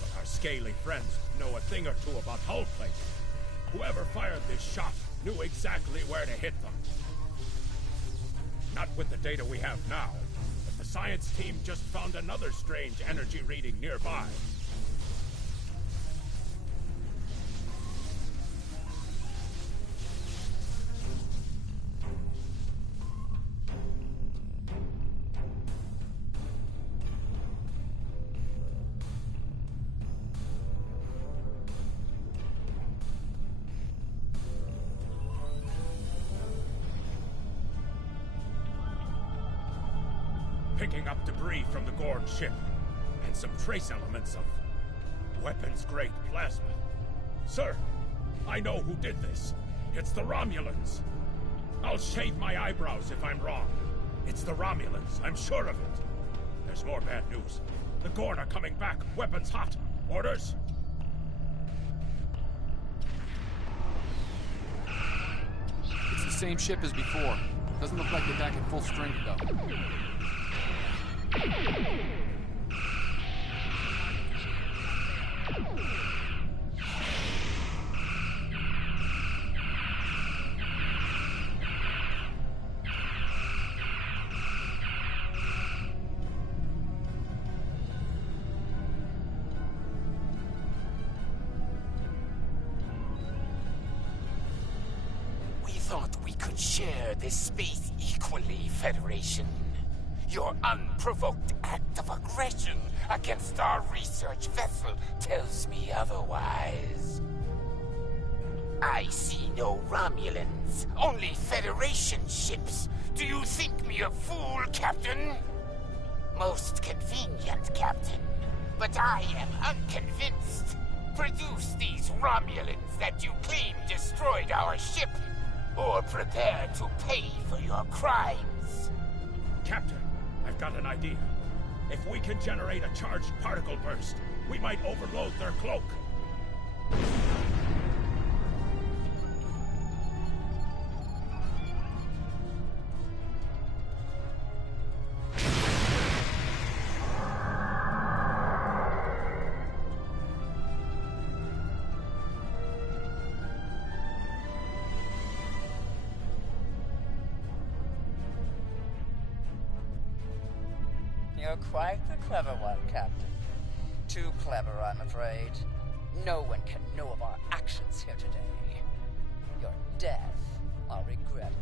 but our scaly friends know a thing or two about hull plating. Whoever fired this shot knew exactly where to hit them. Not with the data we have now, but the science team just found another strange energy reading nearby. Picking up debris from the Gorn ship, and some trace elements of weapons-grade plasma. Sir, I know who did this. It's the Romulans. I'll shave my eyebrows if I'm wrong. It's the Romulans, I'm sure of it. There's more bad news. The Gorn are coming back, weapons hot. Orders? It's the same ship as before. Doesn't look like they're back at full strength, though. Thought we could share this space equally, Federation. Your unprovoked act of aggression against our research vessel tells me otherwise. I see no Romulans, only Federation ships. Do you think me a fool, Captain? Most convenient, Captain. But I am unconvinced. Produce these Romulans that you claim destroyed our ship, or prepare to pay for your crimes. Captain, I've got an idea. If we can generate a charged particle burst, we might overload their cloak. You're quite the clever one, Captain. Too clever, I'm afraid. No one can know of our actions here today. Your death are regrettable.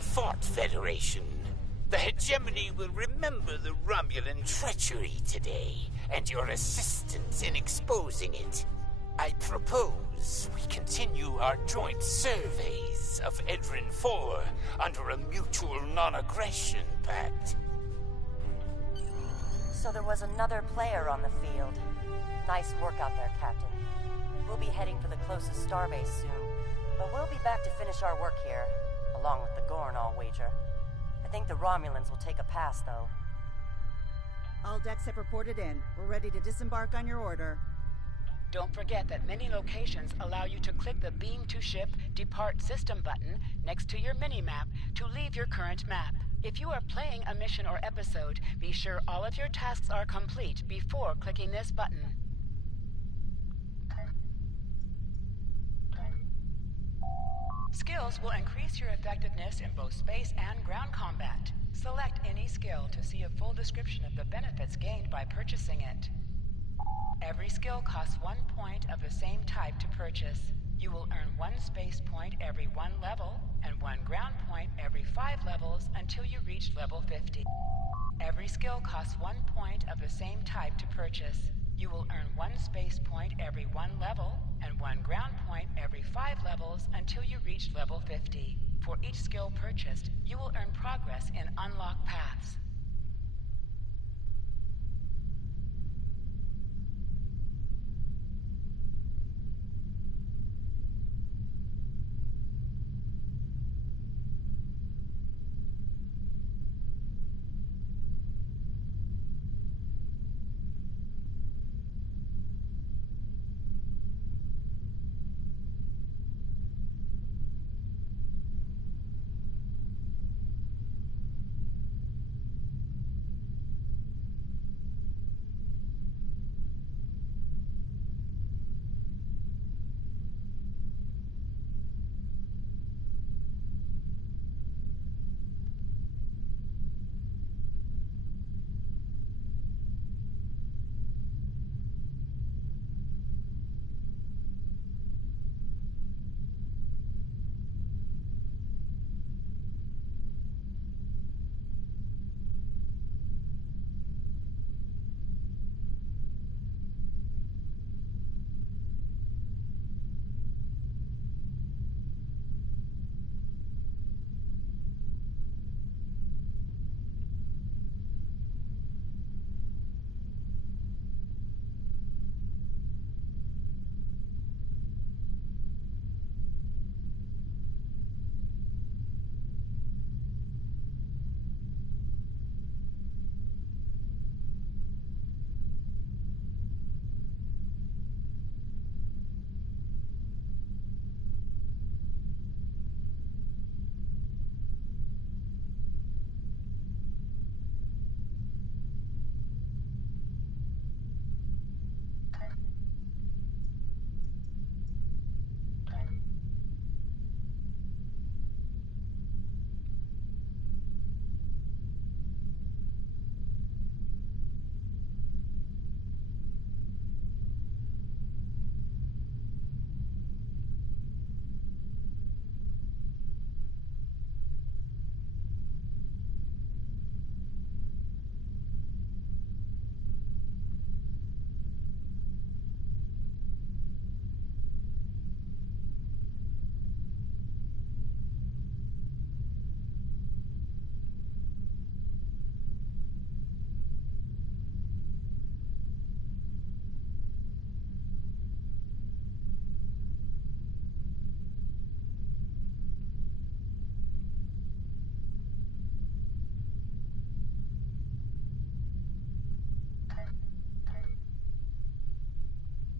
Fought, Federation. The Hegemony will remember the Romulan treachery today, and your assistance in exposing it. I propose we continue our joint surveys of Edrin 4 under a mutual non-aggression pact. So there was another player on the field. Nice work out there, Captain. We'll be heading for the closest starbase soon, but we'll be back to finish our work here. Along with the Gorn, I'll wager. I think the Romulans will take a pass, though. All decks have reported in. We're ready to disembark on your order. Don't forget that many locations allow you to click the Beam to Ship Depart System button next to your mini-map to leave your current map. If you are playing a mission or episode, be sure all of your tasks are complete before clicking this button. Skills will increase your effectiveness in both space and ground combat. Select any skill to see a full description of the benefits gained by purchasing it. Every skill costs 1 point of the same type to purchase. You will earn 1 space point every 1 level, and 1 ground point every 5 levels until you reach level 50. Every skill costs 1 point of the same type to purchase. You will earn 1 space point every 1 level, and 1 ground point every 5 levels until you reach level 50. For each skill purchased, you will earn progress in unlocked paths.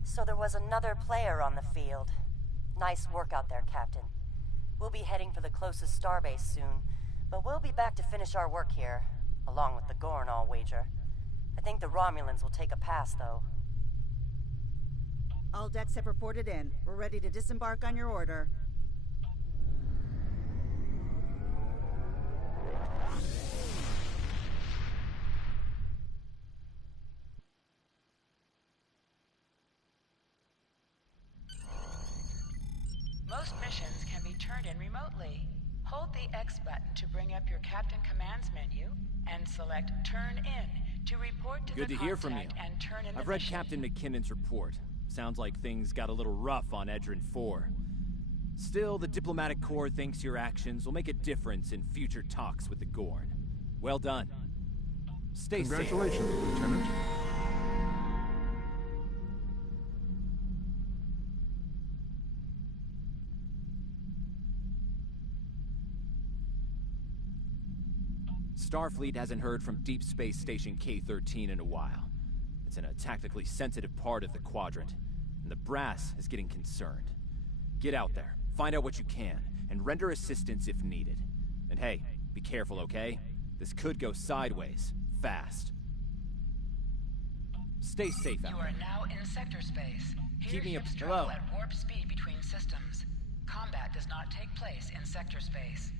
So there was another player on the field. Nice work out there, Captain. We'll be heading for the closest starbase soon, but we'll be back to finish our work here, along with the Gorn, I'll wager. I think the Romulans will take a pass, though. All decks have reported in. We're ready to disembark on your order. Most missions can be turned in remotely. Hold the X button to bring up your Captain Commands menu and select Turn In to report to Good the to hear from you. contact and turn in the I've read mission. Captain McKinnon's report. Sounds like things got a little rough on Edrin 4. Still, the Diplomatic Corps thinks your actions will make a difference in future talks with the Gorn. Well done. Stay safe. Congratulations, Lieutenant. Starfleet hasn't heard from Deep Space Station K-13 in a while. It's in a tactically sensitive part of the quadrant, and the brass is getting concerned. Get out there, find out what you can, and render assistance if needed. And hey, be careful, okay? This could go sideways, fast. Stay safe out You are now in sector space. Here Keep me ships up. travel Hello. at warp speed between systems. Combat does not take place in sector space.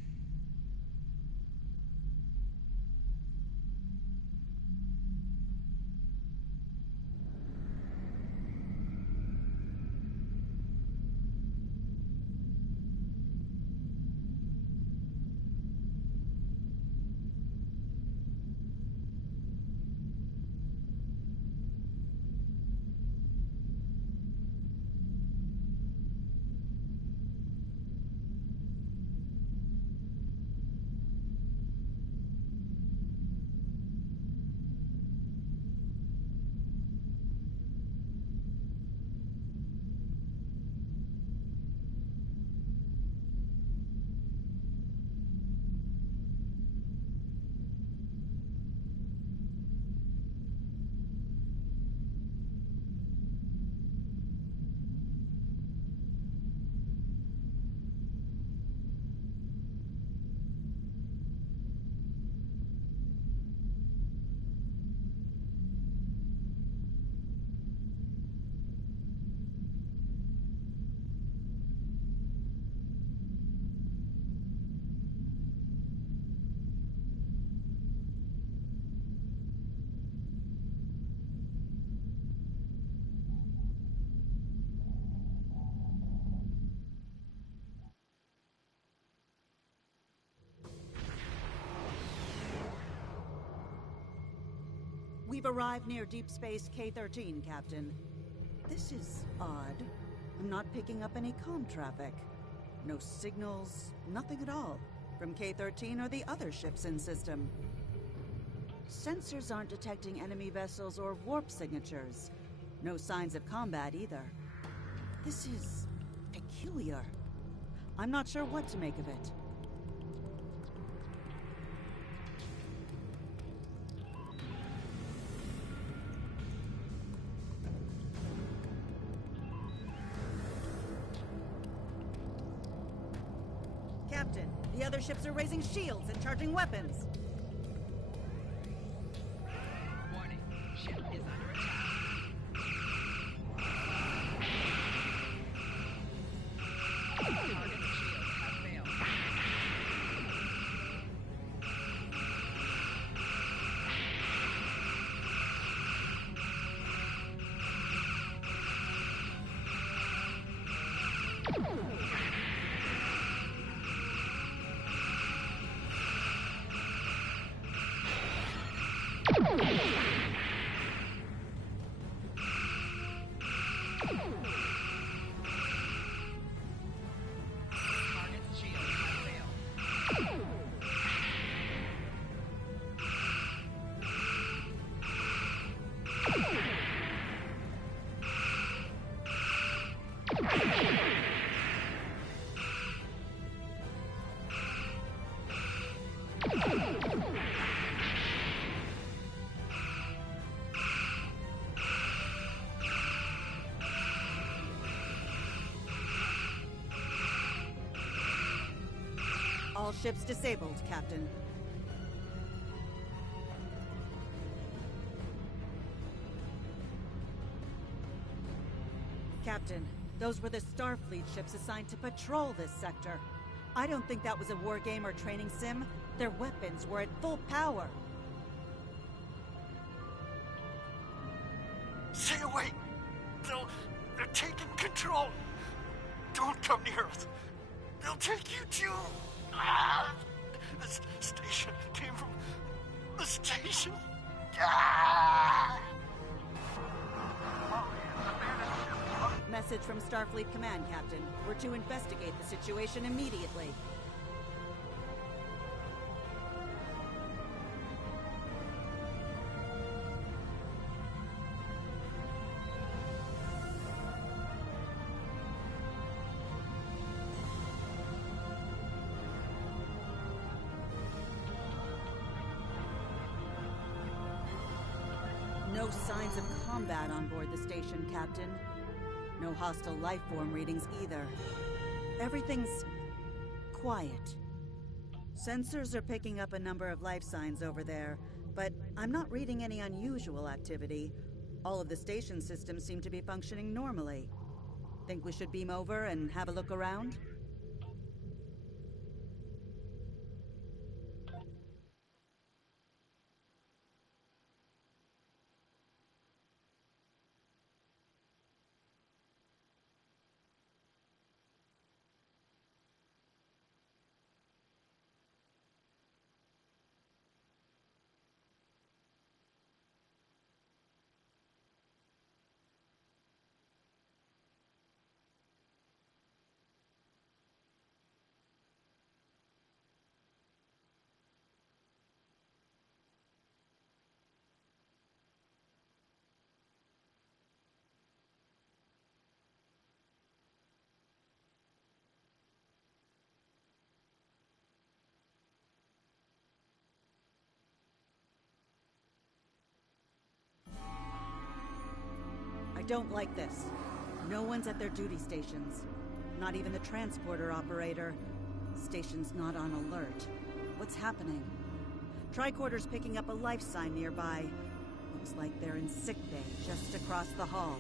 We've arrived near Deep Space K-13, Captain. This is odd. I'm not picking up any comm traffic. No signals, nothing at all, from K-13 or the other ships in system. Sensors aren't detecting enemy vessels or warp signatures. No signs of combat either. This is peculiar. I'm not sure what to make of it. Captain, the other ships are raising shields and charging weapons. Warning, ship is under attack. Target's shields have failed. Target's shields have failed. All ships disabled, Captain. Captain, those were the Starfleet ships assigned to patrol this sector. I don't think that was a war game or training sim. Their weapons were at full power. Stay away! They're taking control! Don't come near us! They'll take you too! Ah! This station came from the station! Ah! Message from Starfleet Command, Captain. We're to investigate the situation immediately. No signs of combat on board the station, Captain. No hostile life form readings either. Everything's quiet. Sensors are picking up a number of life signs over there, but I'm not reading any unusual activity. All of the station systems seem to be functioning normally. Think we should beam over and have a look around? I don't like this. No one's at their duty stations. Not even the transporter operator. Station's not on alert. What's happening? Tricorder's picking up a life sign nearby. Looks like they're in sickbay just across the hall.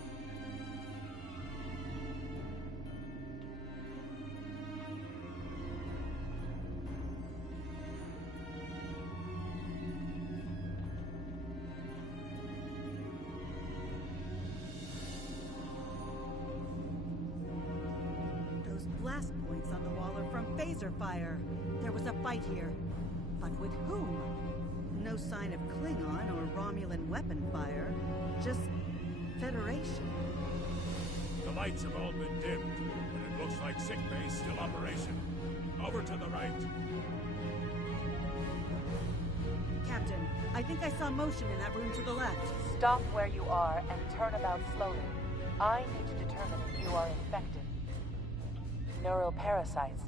Those blast points on the wall are from phaser fire. There was a fight here. But with whom? No sign of Klingon or Romulan weapon fire. Just Federation. The lights have all been dimmed, and it looks like sickbay's still operational. Over to the right. Captain, I think I saw motion in that room to the left. Stop where you are and turn about slowly. I need to determine if you are infected. Neural parasites.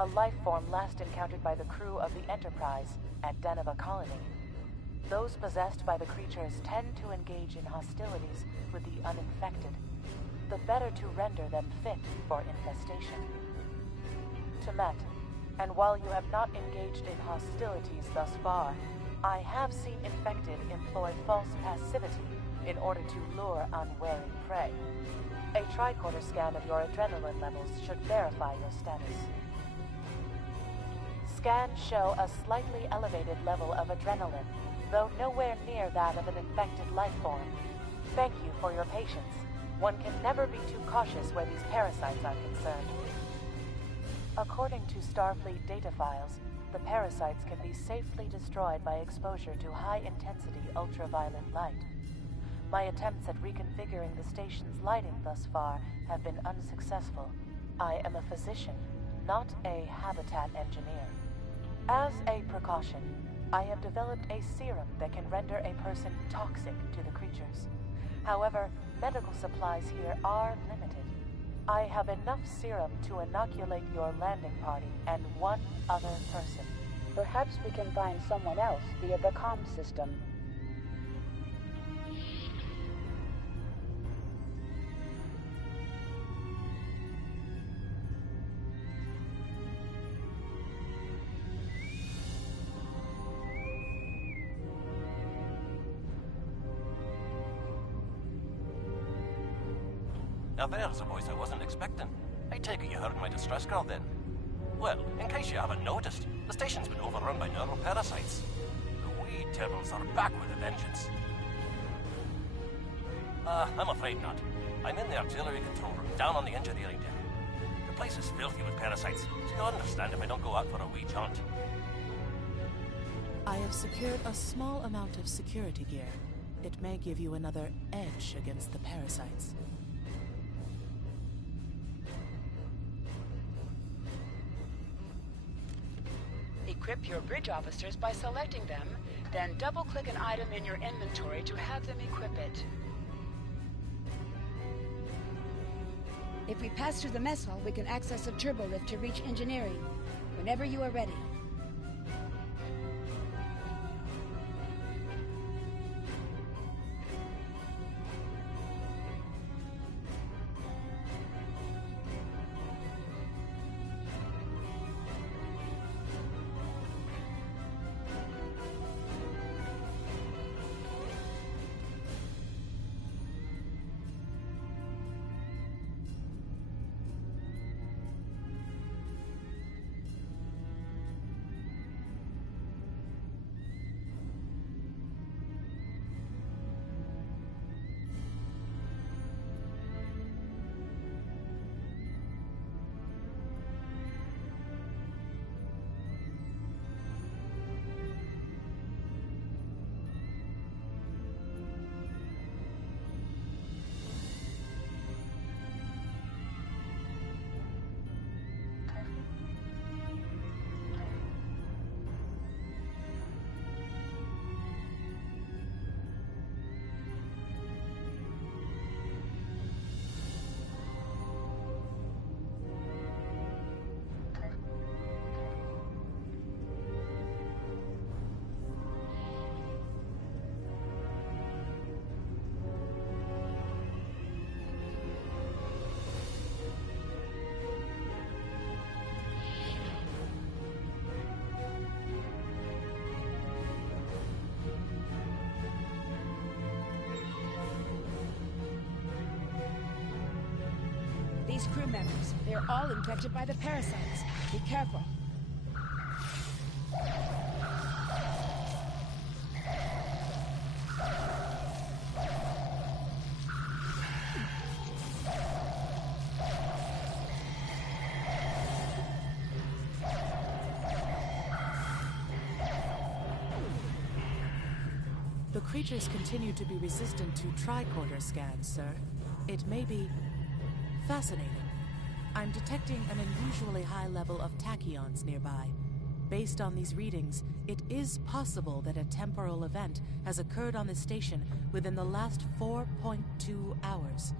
A life form last encountered by the crew of the Enterprise at Deneva Colony. Those possessed by the creatures tend to engage in hostilities with the uninfected, the better to render them fit for infestation. Temet, and while you have not engaged in hostilities thus far, I have seen infected employ false passivity in order to lure unwary prey. A tricorder scan of your adrenaline levels should verify your status. Scans show a slightly elevated level of adrenaline, though nowhere near that of an infected life form. Thank you for your patience. One can never be too cautious where these parasites are concerned. According to Starfleet data files, the parasites can be safely destroyed by exposure to high-intensity ultraviolet light. My attempts at reconfiguring the station's lighting thus far have been unsuccessful. I am a physician, not a habitat engineer. As a precaution, I have developed a serum that can render a person toxic to the creatures. However, medical supplies here are limited. I have enough serum to inoculate your landing party and one other person. Perhaps we can find someone else via the comm system. Now there's a voice I wasn't expecting. I take it you heard my distress call then. Well, in case you haven't noticed, the station's been overrun by neural parasites. The wee devils are back with a vengeance. I'm afraid not. I'm in the auxiliary control room, down on the engineering deck. The place is filthy with parasites, so you'll understand if I don't go out for a wee jaunt. I have secured a small amount of security gear. It may give you another edge against the parasites. Equip your bridge officers by selecting them, then double-click an item in your inventory to have them equip it. If we pass through the mess hall, we can access a turbolift to reach engineering. Whenever you are ready. Journey's crew members. They're all infected by the parasites. Be careful. The creatures continue to be resistant to tricorder scans, sir. It may be fascinating. I'm detecting an unusually high level of tachyons nearby. Based on these readings, it is possible that a temporal event has occurred on the station within the last 4.2 hours.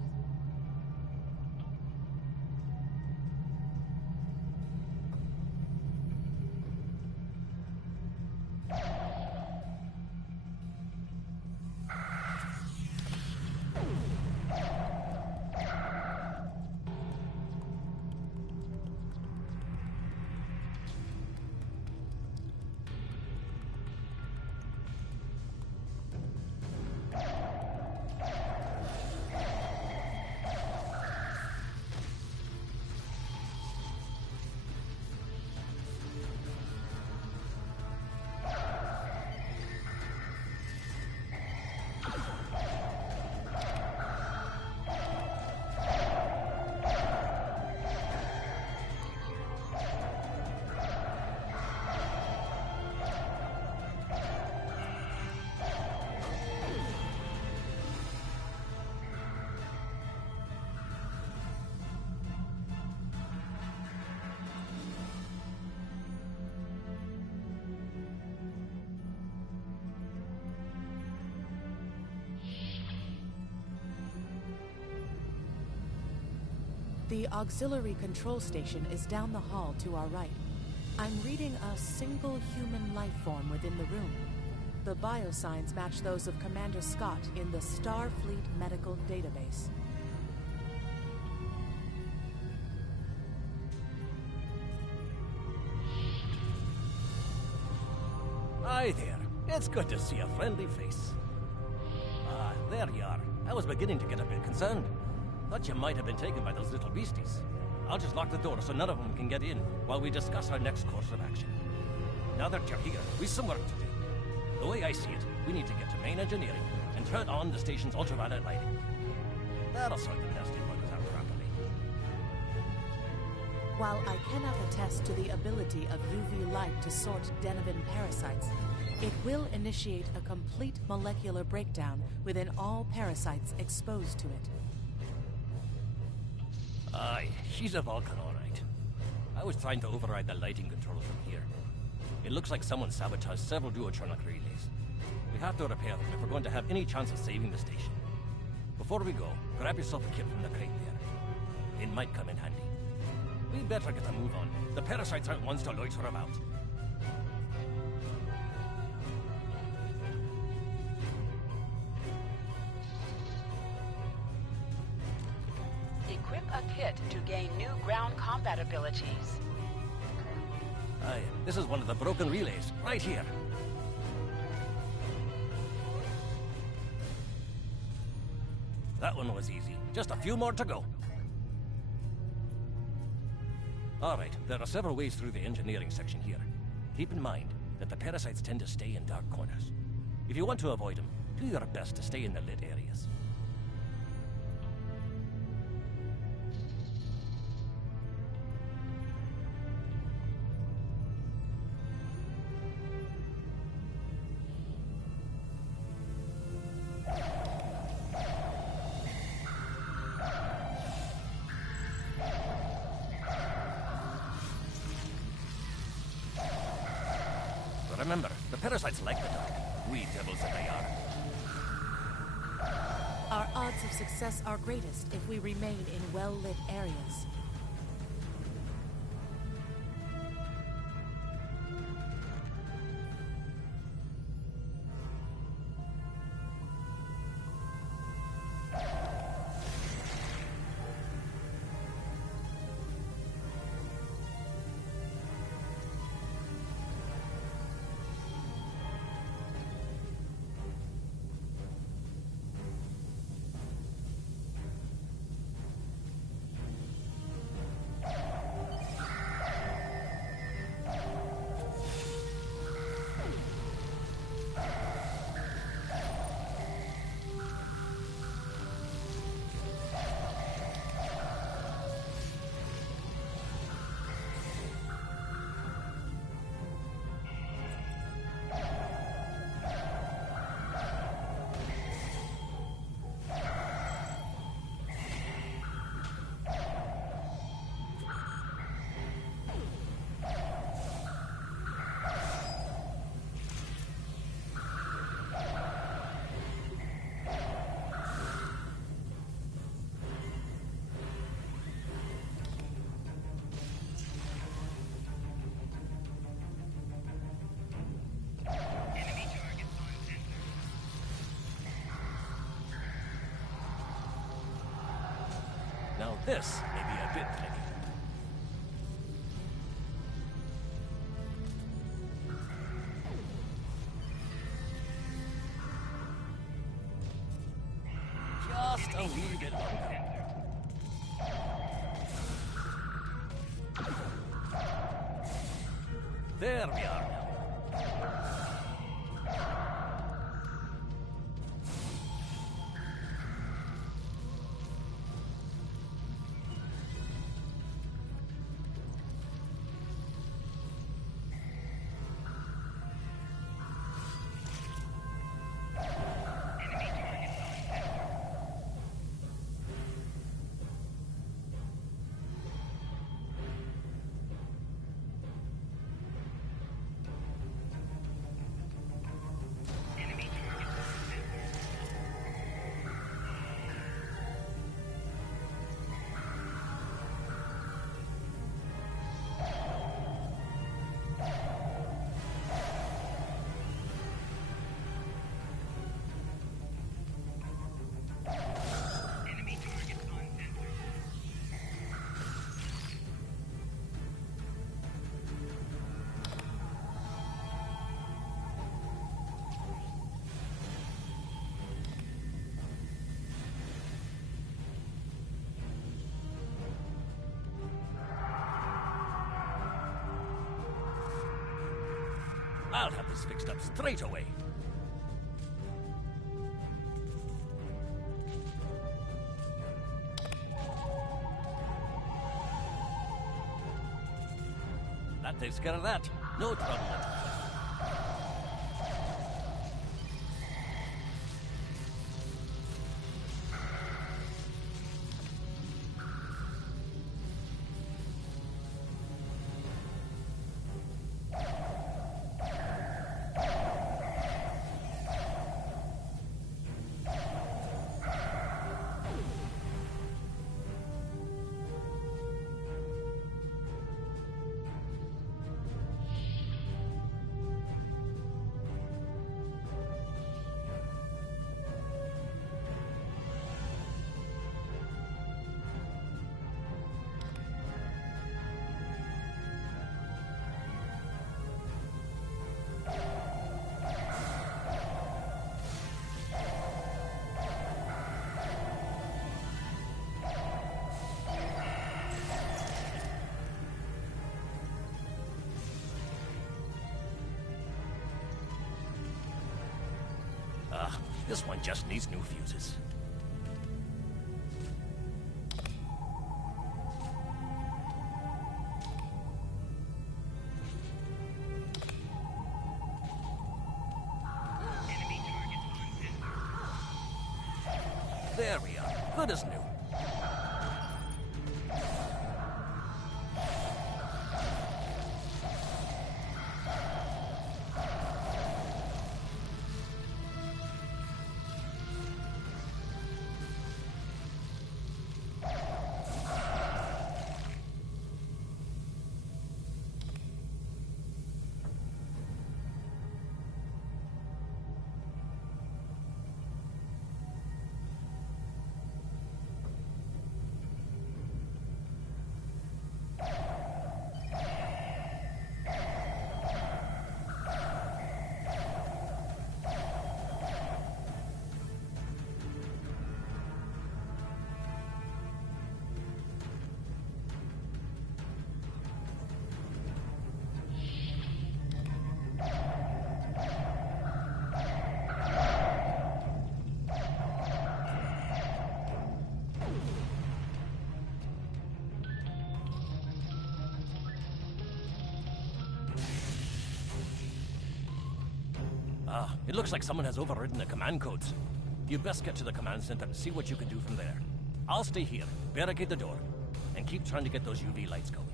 The auxiliary control station is down the hall to our right. I'm reading a single human life form within the room. The biosigns match those of Commander Scott in the Starfleet Medical Database. Hi there. It's good to see a friendly face. Ah, there you are. I was beginning to get a bit concerned. Thought you might have been taken by those little beasties. I'll just lock the door so none of them can get in while we discuss our next course of action. Now that you're here, we've some work to do. The way I see it, we need to get to main engineering and turn on the station's ultraviolet lighting. That'll sort the nasty bugs out properly. While I cannot attest to the ability of UV light to sort Deniven parasites, it will initiate a complete molecular breakdown within all parasites exposed to it. Aye, she's a Vulcan, all right. I was trying to override the lighting controls from here. It looks like someone sabotaged several duotronic relays. We have to repair them if we're going to have any chance of saving the station. Before we go, grab yourself a kit from the crate there. It might come in handy. We better get a move on. The parasites aren't ones to loiter about. Equip a kit to gain new ground combat abilities. Aye, this is one of the broken relays, right here. That one was easy. Just a few more to go. Alright, there are several ways through the engineering section here. Keep in mind that the parasites tend to stay in dark corners. If you want to avoid them, do your best to stay in the lit areas. Remember, the parasites like the dark. We devils that they are. Our odds of success are greatest if we remain in well-lit areas. This may be a bit tricky. Just a wee bit longer. There we are now. I'll have this fixed up straight away. That takes care of that. No trouble at all. This one just needs new fuses. There we are. Good as new. It looks like someone has overridden the command codes. You best get to the command center and see what you can do from there. I'll stay here, barricade the door, and keep trying to get those UV lights going.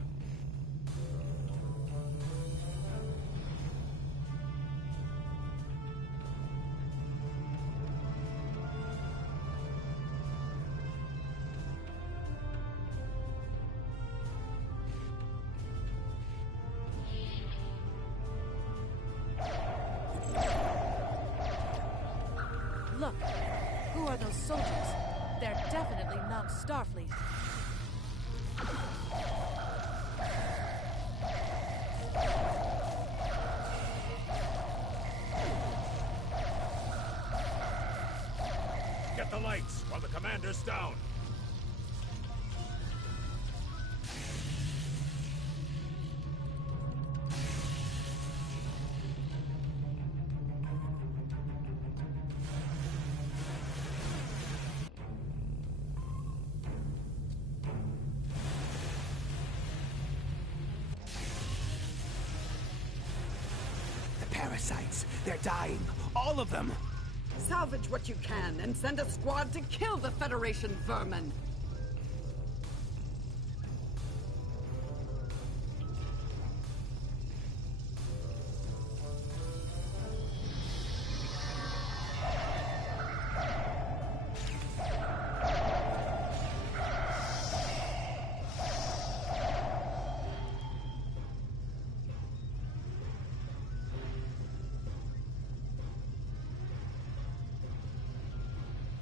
Look, who are those soldiers? They're definitely not Starfleet. sights while the commander's down. Parasites. They're dying. All of them. Salvage what you can and send a squad to kill the Federation vermin.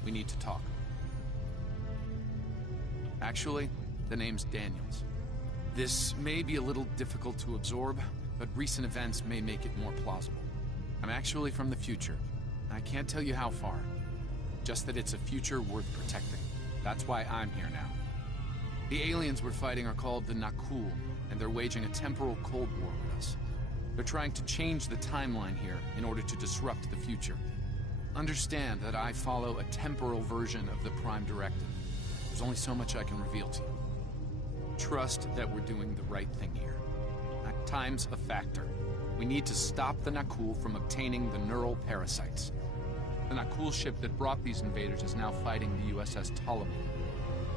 We need to talk. Actually, the name's Daniels. This may be a little difficult to absorb, but recent events may make it more plausible. I'm actually from the future. I can't tell you how far. Just that it's a future worth protecting. That's why I'm here now. The aliens we're fighting are called the Nakul, and they're waging a temporal Cold War with us. They're trying to change the timeline here in order to disrupt the future. Understand that I follow a temporal version of the Prime Directive. There's only so much I can reveal to you. Trust that we're doing the right thing here. Time's a factor. We need to stop the Nakul from obtaining the neural parasites. The Nakul ship that brought these invaders is now fighting the USS Ptolemy.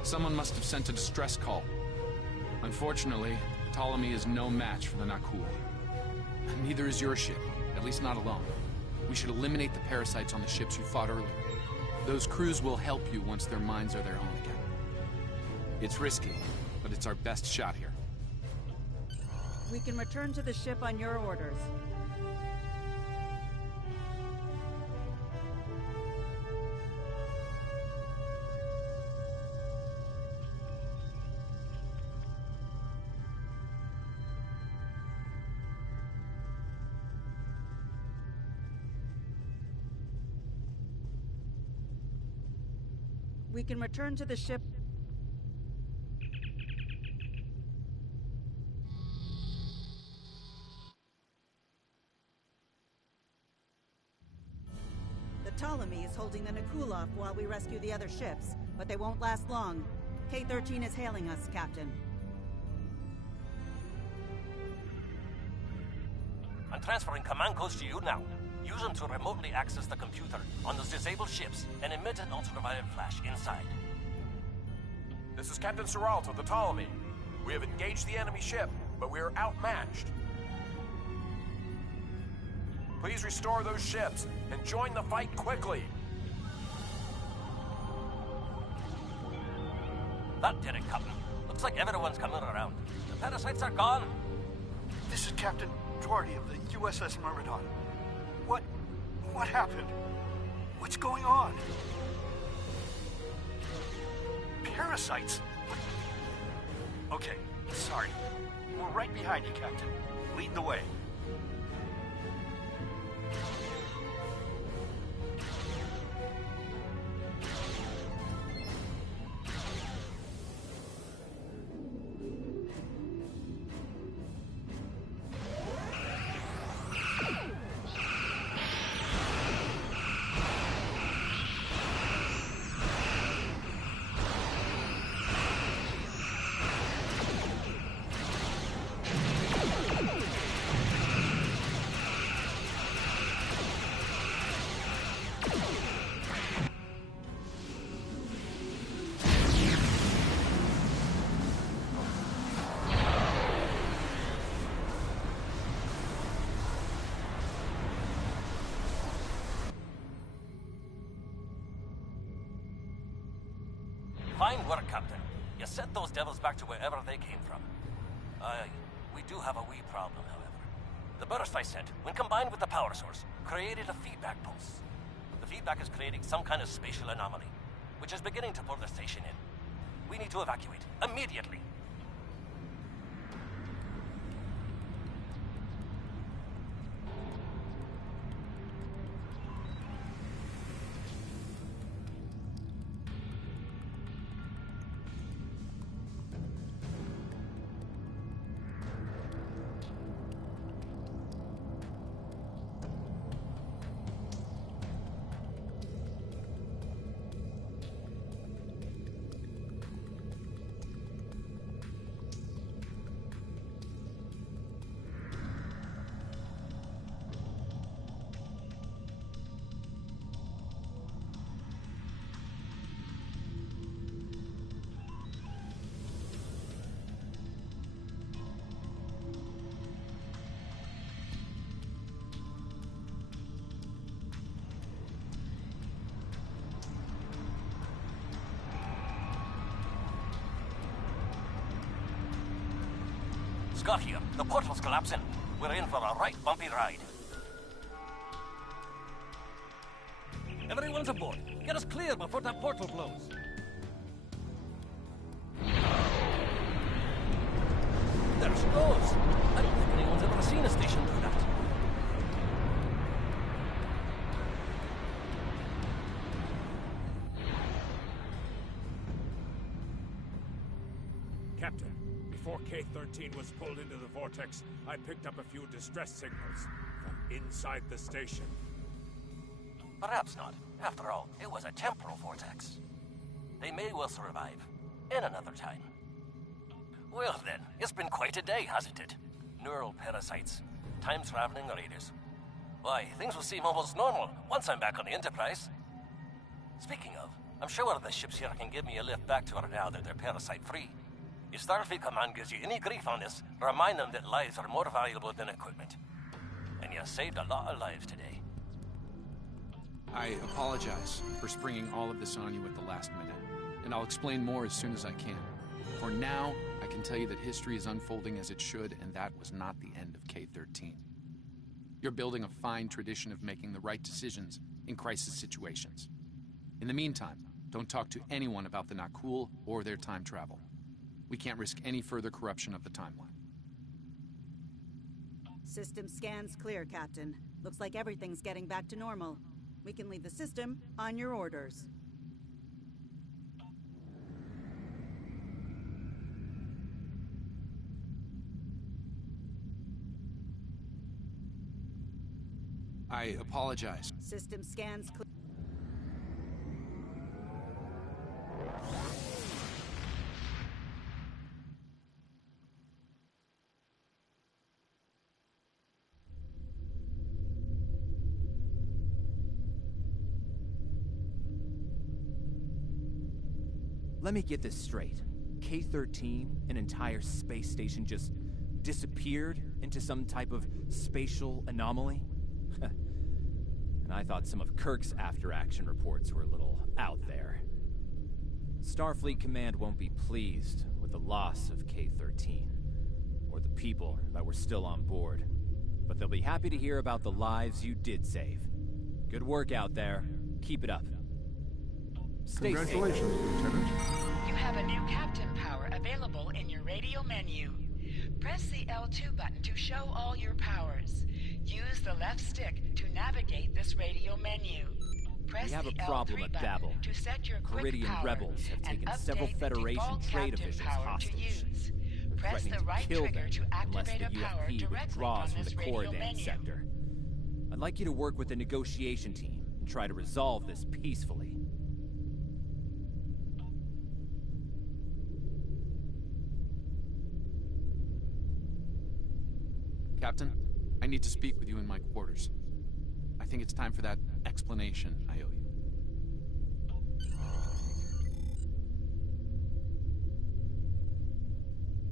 Someone must have sent a distress call. Unfortunately, Ptolemy is no match for the Nakul. Neither is your ship, at least not alone. We should eliminate the parasites on the ships you fought earlier. Those crews will help you once their minds are their own again. It's risky, but it's our best shot here. We can return to the ship on your orders. We can return to the ship. The Ptolemy is holding the Nakul off while we rescue the other ships, but they won't last long. K-13 is hailing us, Captain. I'm transferring command codes to you now. Use them to remotely access the computer on those disabled ships and emit an ultraviolet flash inside. This is Captain Seralt of the Ptolemy. We have engaged the enemy ship, but we are outmatched. Please restore those ships and join the fight quickly. That did it, Captain. Looks like everyone's coming around. The parasites are gone. This is Captain Doherty of the USS Myrmidon. What happened? What's going on? Parasites? Okay, sorry. We're right behind you, Captain. Lead the way. Fine work, Captain. You sent those devils back to wherever they came from. We do have a wee problem, however. The burst I sent, when combined with the power source, created a feedback pulse. The feedback is creating some kind of spatial anomaly, which is beginning to pull the station in. We need to evacuate, immediately. Scott here. The portal's collapsing. We're in for a right bumpy ride. Everyone's aboard. Get us clear before that portal blows. There she goes. I don't think anyone's ever seen a station do that. Captain, before K-13 was pulled into the vortex, I picked up a few distress signals from inside the station. Perhaps not. After all, it was a temporal vortex. They may well survive. In another time. Well then, it's been quite a day, hasn't it? Neural parasites, time-traveling raiders. Why, things will seem almost normal once I'm back on the Enterprise. Speaking of, I'm sure the ships here can give me a lift back to her now that they're parasite-free. If Starfleet Command gives you any grief on this, remind them that lives are more valuable than equipment. And you saved a lot of lives today. I apologize for springing all of this on you at the last minute, and I'll explain more as soon as I can. For now, I can tell you that history is unfolding as it should, and that was not the end of K-13. You're building a fine tradition of making the right decisions in crisis situations. In the meantime, don't talk to anyone about the Nakul or their time travel. We can't risk any further corruption of the timeline. System scans clear, Captain. Looks like everything's getting back to normal. We can leave the system on your orders. I apologize. System scans clear. Let me get this straight. K-13, an entire space station, just disappeared into some type of spatial anomaly? And I thought some of Kirk's after-action reports were a little out there. Starfleet Command won't be pleased with the loss of K-13, or the people that were still on board. But they'll be happy to hear about the lives you did save. Good work out there. Keep it up. Stay safe. Congratulations, Lieutenant. You have a new captain power available in your radio menu. Press the L2 button to show all your powers. Use the left stick to navigate this radio menu. Press We have the a problem L3 at button Babel. to set your quick Meridian power rebels have and taken several update the Federation default trade captain officials power hostage. to use. They're Press threatening the to right kill trigger them to unless activate the a power UFP directly withdraws on from this the radio Korriban menu. sector. I'd like you to work with the negotiation team and try to resolve this peacefully. Captain, I need to speak with you in my quarters. I think it's time for that explanation I owe you.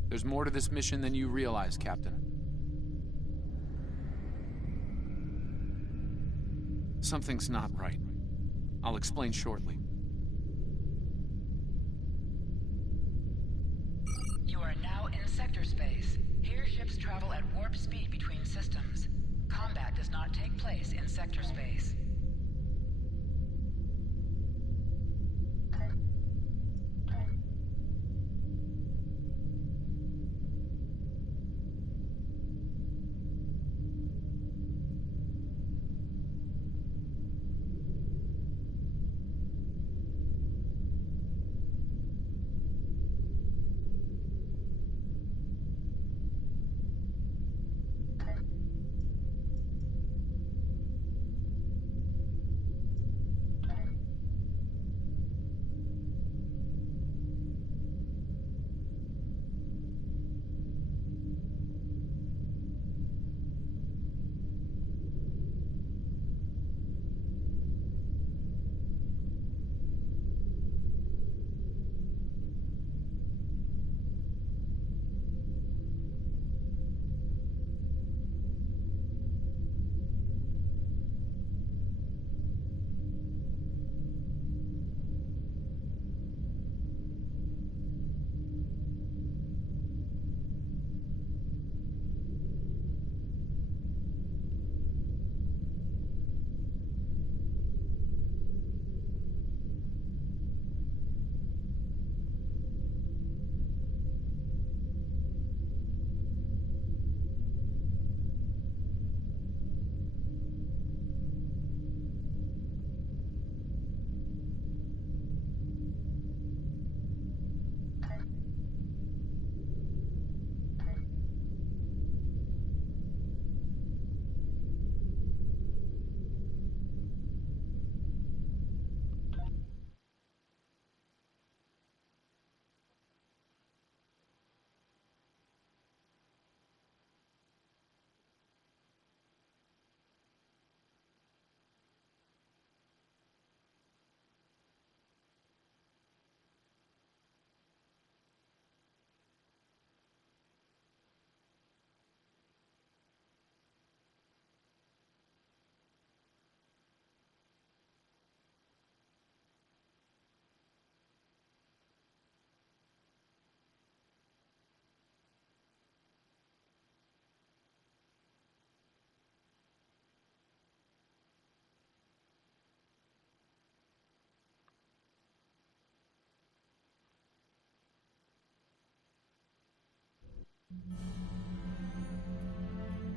There's more to this mission than you realize, Captain. Something's not right. I'll explain shortly. You are now in sector space. Here ships travel at warp speed between systems. Combat does not take place in sector space.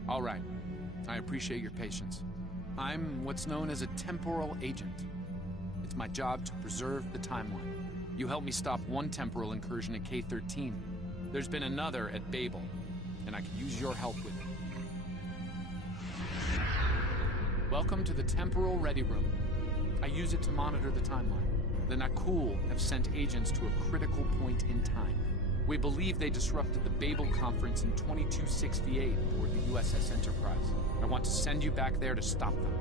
All right. I appreciate your patience. I'm what's known as a temporal agent. It's my job to preserve the timeline. You helped me stop one temporal incursion at K-13. There's been another at Babel, and I could use your help with it. Welcome to the Temporal Ready Room. I use it to monitor the timeline. The Nakul have sent agents to a critical point in time. We believe they disrupted the Babel Conference in 2268 aboard the USS Enterprise. I want to send you back there to stop them.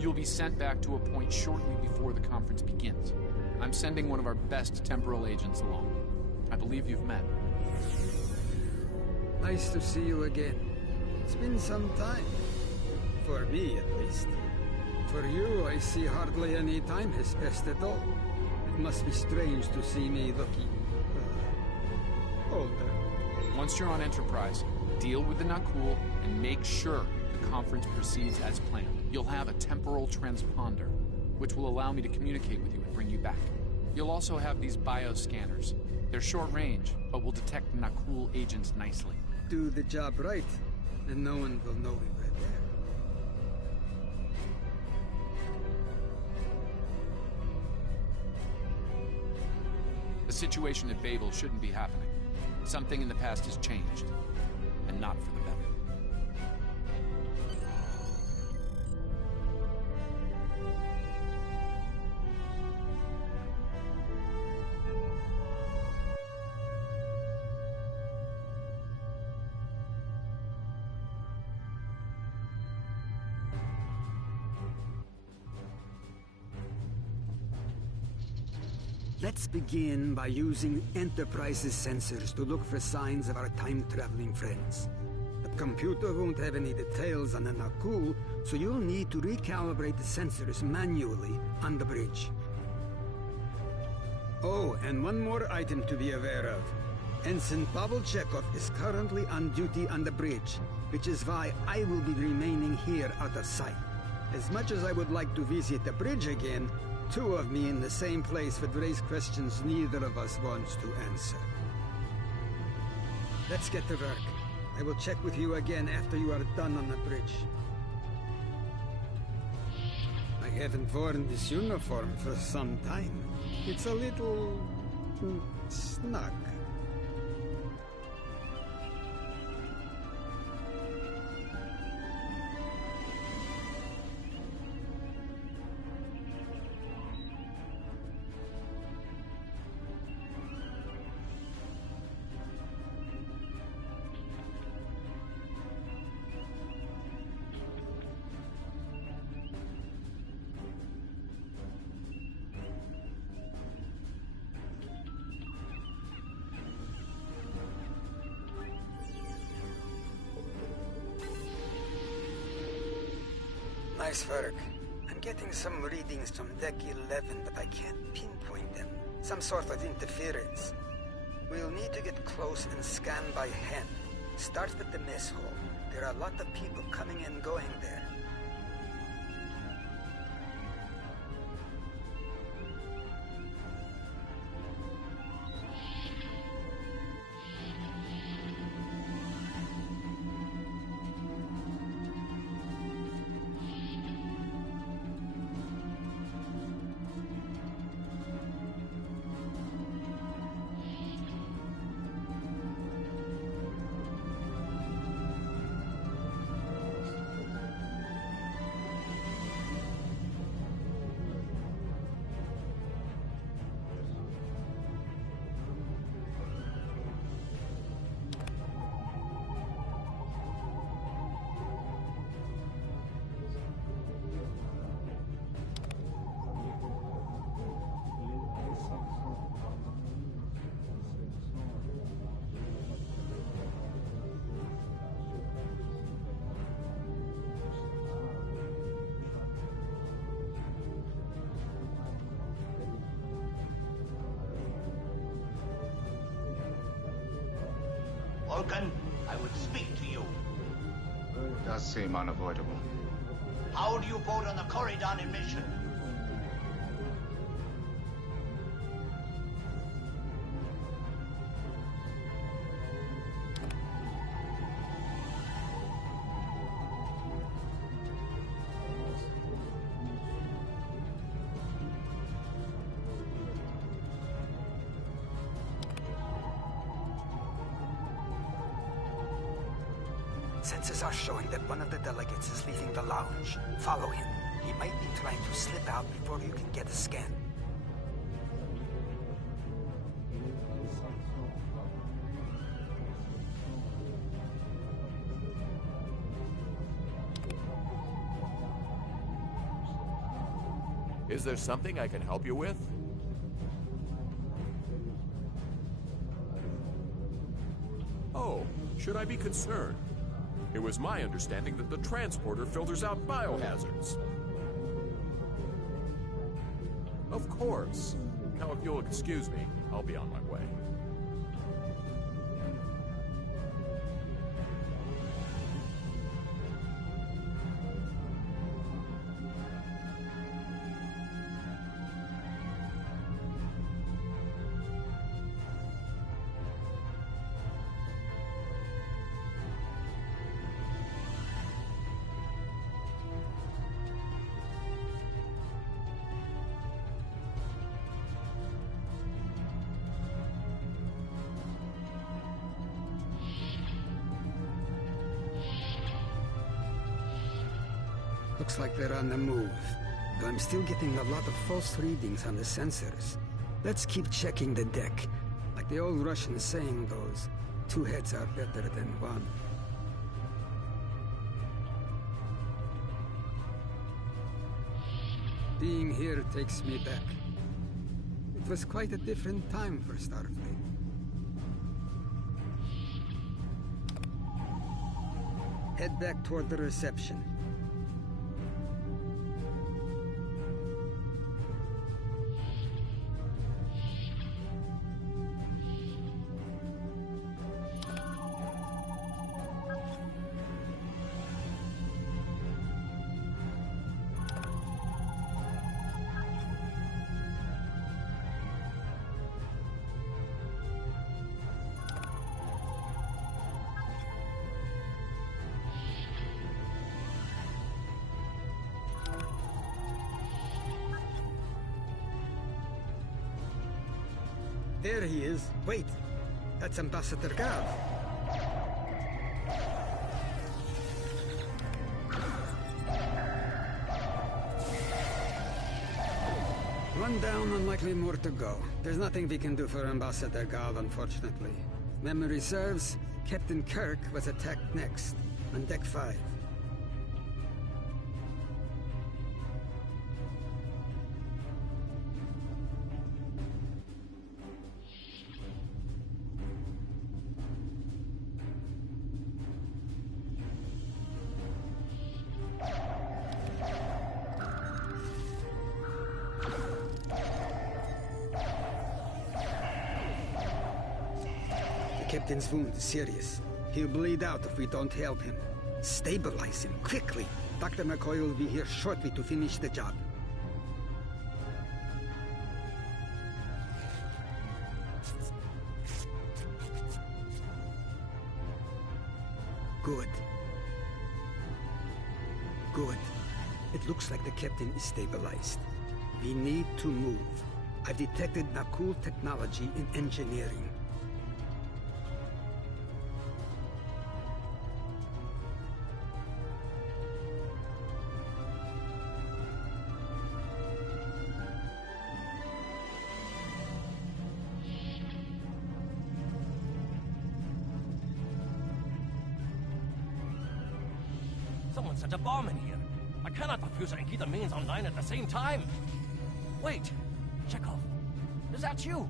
You'll be sent back to a point shortly before the conference begins. I'm sending one of our best temporal agents along. I believe you've met. Nice to see you again. It's been some time. For me, at least. For you, I see hardly any time has passed at all. It must be strange to see me looking... older. Once you're on Enterprise, deal with the Nakul and make sure the conference proceeds as planned. You'll have a temporal transponder, which will allow me to communicate with you and bring you back. You'll also have these bioscanners. They're short range, but will detect Nakul agents nicely. Do the job right, and no one will know we were there. The situation at Babel shouldn't be happening. Something in the past has changed, and not for the better. Let's begin by using Enterprise's sensors to look for signs of our time-traveling friends. The computer won't have any details on the Nakul, so you'll need to recalibrate the sensors manually on the bridge. Oh, and one more item to be aware of. Ensign Pavel Chekhov is currently on duty on the bridge, which is why I will be remaining here out of sight. As much as I would like to visit the bridge again, two of me in the same place would raise questions neither of us wants to answer. Let's get to work. I will check with you again after you are done on the bridge. I haven't worn this uniform for some time. It's a little... snug. Nice work. I'm getting some readings from Deck 11, but I can't pinpoint them. Some sort of interference. We'll need to get close and scan by hand. Start with the mess hall. There are a lot of people coming and going there. Vulcan, I would speak to you. It does seem unavoidable. How do you vote on the Corridon mission? Sensors are showing that one of the delegates is leaving the lounge. Follow him. He might be trying to slip out before you can get a scan. Is there something I can help you with? Oh, should I be concerned? It was my understanding that the transporter filters out biohazards. Of course. Now, if you'll excuse me, I'll be on my way. Looks like they're on the move. Though I'm still getting a lot of false readings on the sensors. Let's keep checking the deck. Like the old Russian saying goes, 2 heads are better than 1. Being here takes me back. It was quite a different time for Starfleet. Head back toward the reception. There he is. Wait, that's Ambassador Gav. One down, unlikely more to go. There's nothing we can do for Ambassador Gav, unfortunately. If memory serves, Captain Kirk was attacked next, on Deck 5. Captain's wound is serious. He'll bleed out if we don't help him. Stabilize him, quickly. Dr. McCoy will be here shortly to finish the job. Good. Good. It looks like the captain is stabilized. We need to move. I've detected Nakul technology in engineering. Someone set a bomb in here. I cannot defuse it and keep the mains online at the same time. Wait, Chekhov, is that you?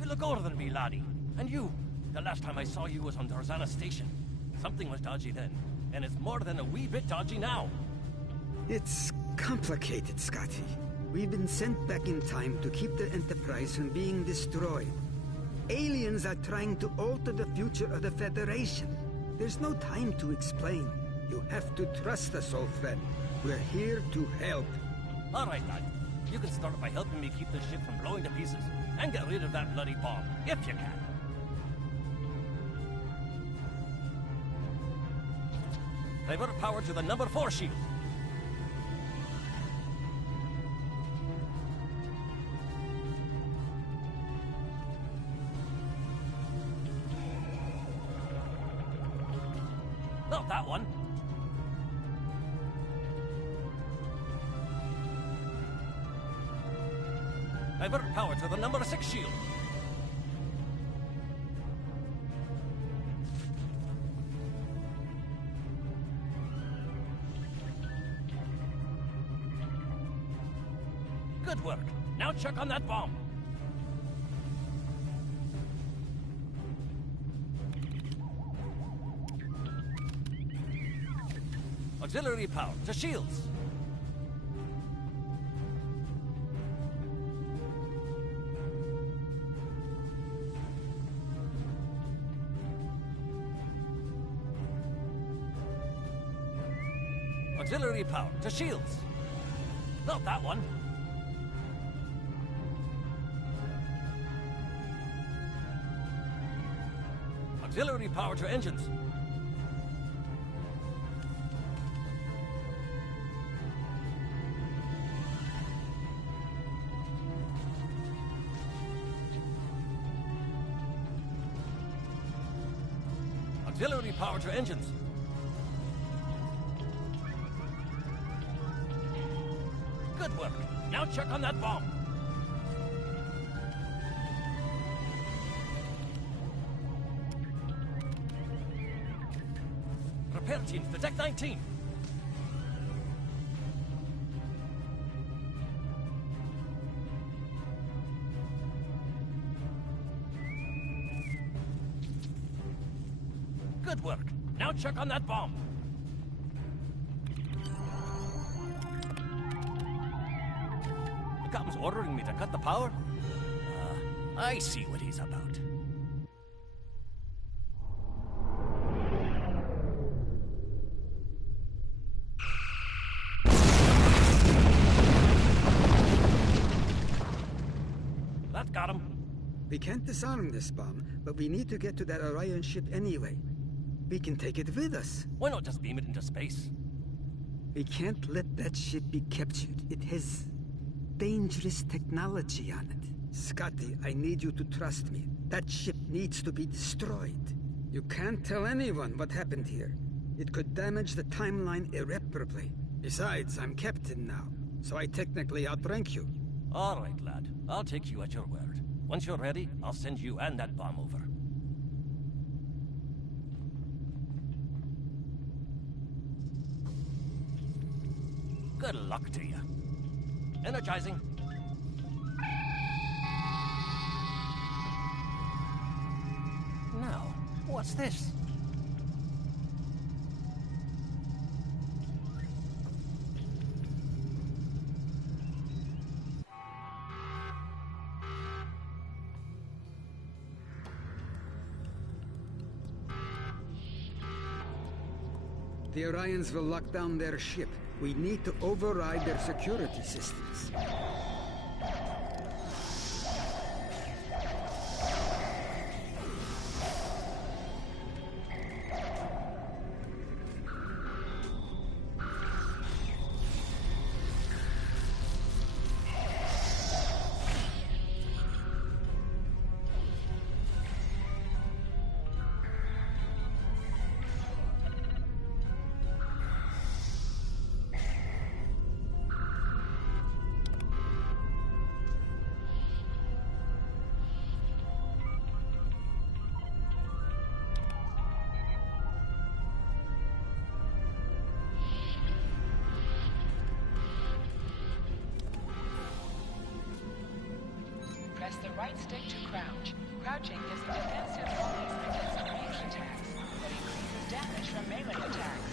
You look older than me, laddie. And you, the last time I saw you was on Dorzana Station. Something was dodgy then, and it's more than a wee bit dodgy now. It's complicated, Scotty. We've been sent back in time to keep the Enterprise from being destroyed. Aliens are trying to alter the future of the Federation. There's no time to explain. You have to trust us, old friend. We're here to help. All right, lad. You can start by helping me keep the ship from blowing to pieces, and get rid of that bloody bomb, if you can. Divert power to the number 4 shield. Now that one. Divert power to the number 6 shield. Good work. Now check on that bomb. Auxiliary power to shields. Auxiliary power to shields. Not that one. Auxiliary power to engines. Auxiliary power to engines. Good work. Now check on that bomb. Repair teams to Deck 19. Good work. Now check on that bomb. The captain's ordering me to cut the power? I see what he's about. That got him. We can't disarm this bomb, but we need to get to that Orion ship anyway. We can take it with us. Why not just beam it into space? We can't let that ship be captured. It has dangerous technology on it. Scotty, I need you to trust me. That ship needs to be destroyed. You can't tell anyone what happened here. It could damage the timeline irreparably. Besides, I'm captain now, so I technically outrank you. All right, lad. I'll take you at your word. Once you're ready, I'll send you and that bomb over. Good luck to you. Energizing. Now, what's this? The Orions will lock down their ship. We need to override their security systems. Press the right stick to crouch. Crouching gives a defensive bonus against ranged attacks, but increases damage from melee attacks.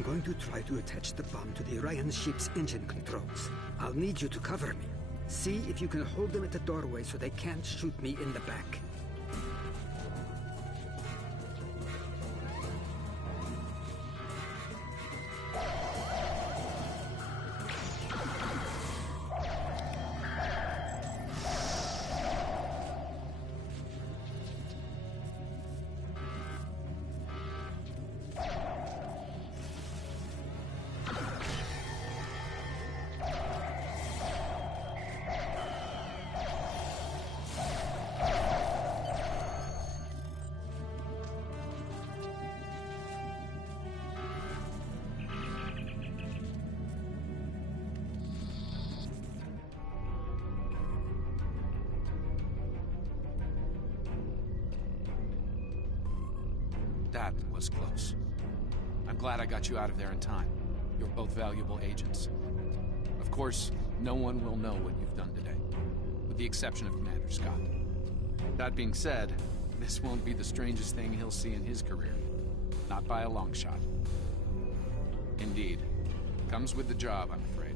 I'm going to try to attach the bomb to the Orion ship's engine controls. I'll need you to cover me. See if you can hold them at the doorway so they can't shoot me in the back. That was close. I'm glad I got you out of there in time. You're both valuable agents. Of course, no one will know what you've done today, with the exception of Commander Scott. That being said, this won't be the strangest thing he'll see in his career. Not by a long shot. Indeed. Comes with the job, I'm afraid.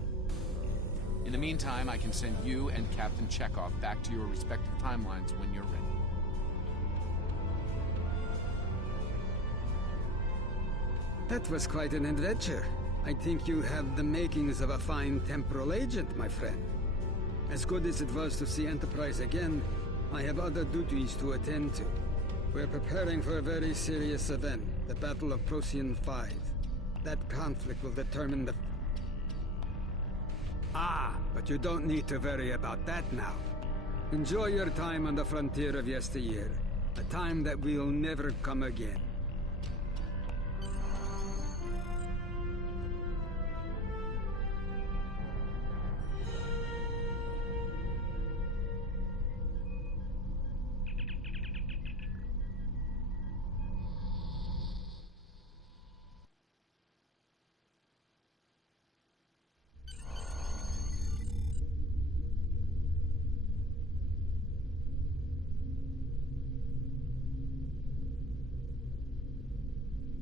In the meantime, I can send you and Captain Chekhov back to your respective timelines when you're ready. That was quite an adventure. I think you have the makings of a fine temporal agent, my friend. As good as it was to see Enterprise again, I have other duties to attend to. We're preparing for a very serious event, the Battle of Procyon 5. That conflict will determine the... but you don't need to worry about that now. Enjoy your time on the frontier of yesteryear, a time that will never come again.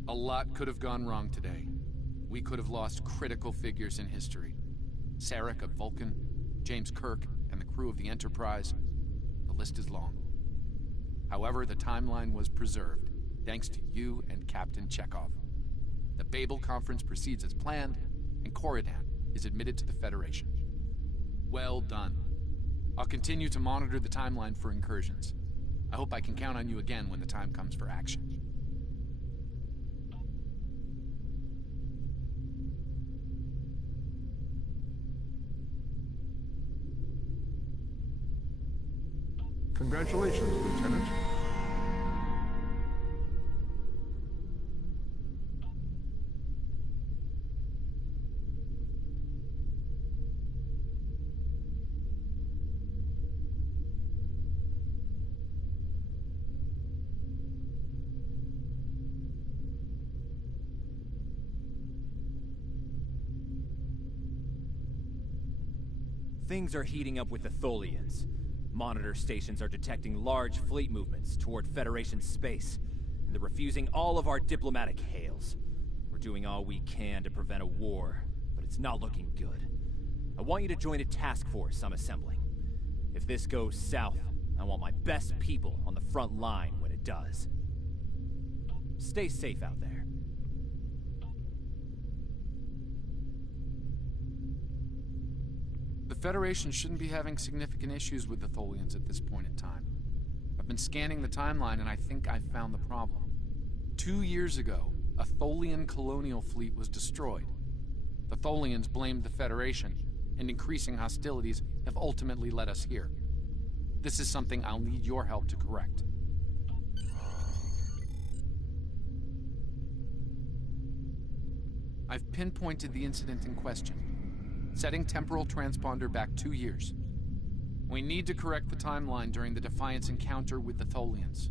A lot could have gone wrong today. We could have lost critical figures in history. Sarek of Vulcan, James Kirk, and the crew of the Enterprise. The list is long. However, the timeline was preserved, thanks to you and Captain Chekhov. The Babel Conference proceeds as planned, and Coridan is admitted to the Federation. Well done. I'll continue to monitor the timeline for incursions. I hope I can count on you again when the time comes for action. Congratulations, Lieutenant. Things are heating up with the Tholians. Monitor stations are detecting large fleet movements toward Federation space, and they're refusing all of our diplomatic hails. We're doing all we can to prevent a war, but it's not looking good. I want you to join a task force I'm assembling. If this goes south, I want my best people on the front line when it does. Stay safe out there. The Federation shouldn't be having significant issues with the Tholians at this point in time. I've been scanning the timeline and I think I've found the problem. 2 years ago, a Tholian colonial fleet was destroyed. The Tholians blamed the Federation, and increasing hostilities have ultimately led us here. This is something I'll need your help to correct. I've pinpointed the incident in question. Setting temporal transponder back 2 years. We need to correct the timeline during the Defiance encounter with the Tholians.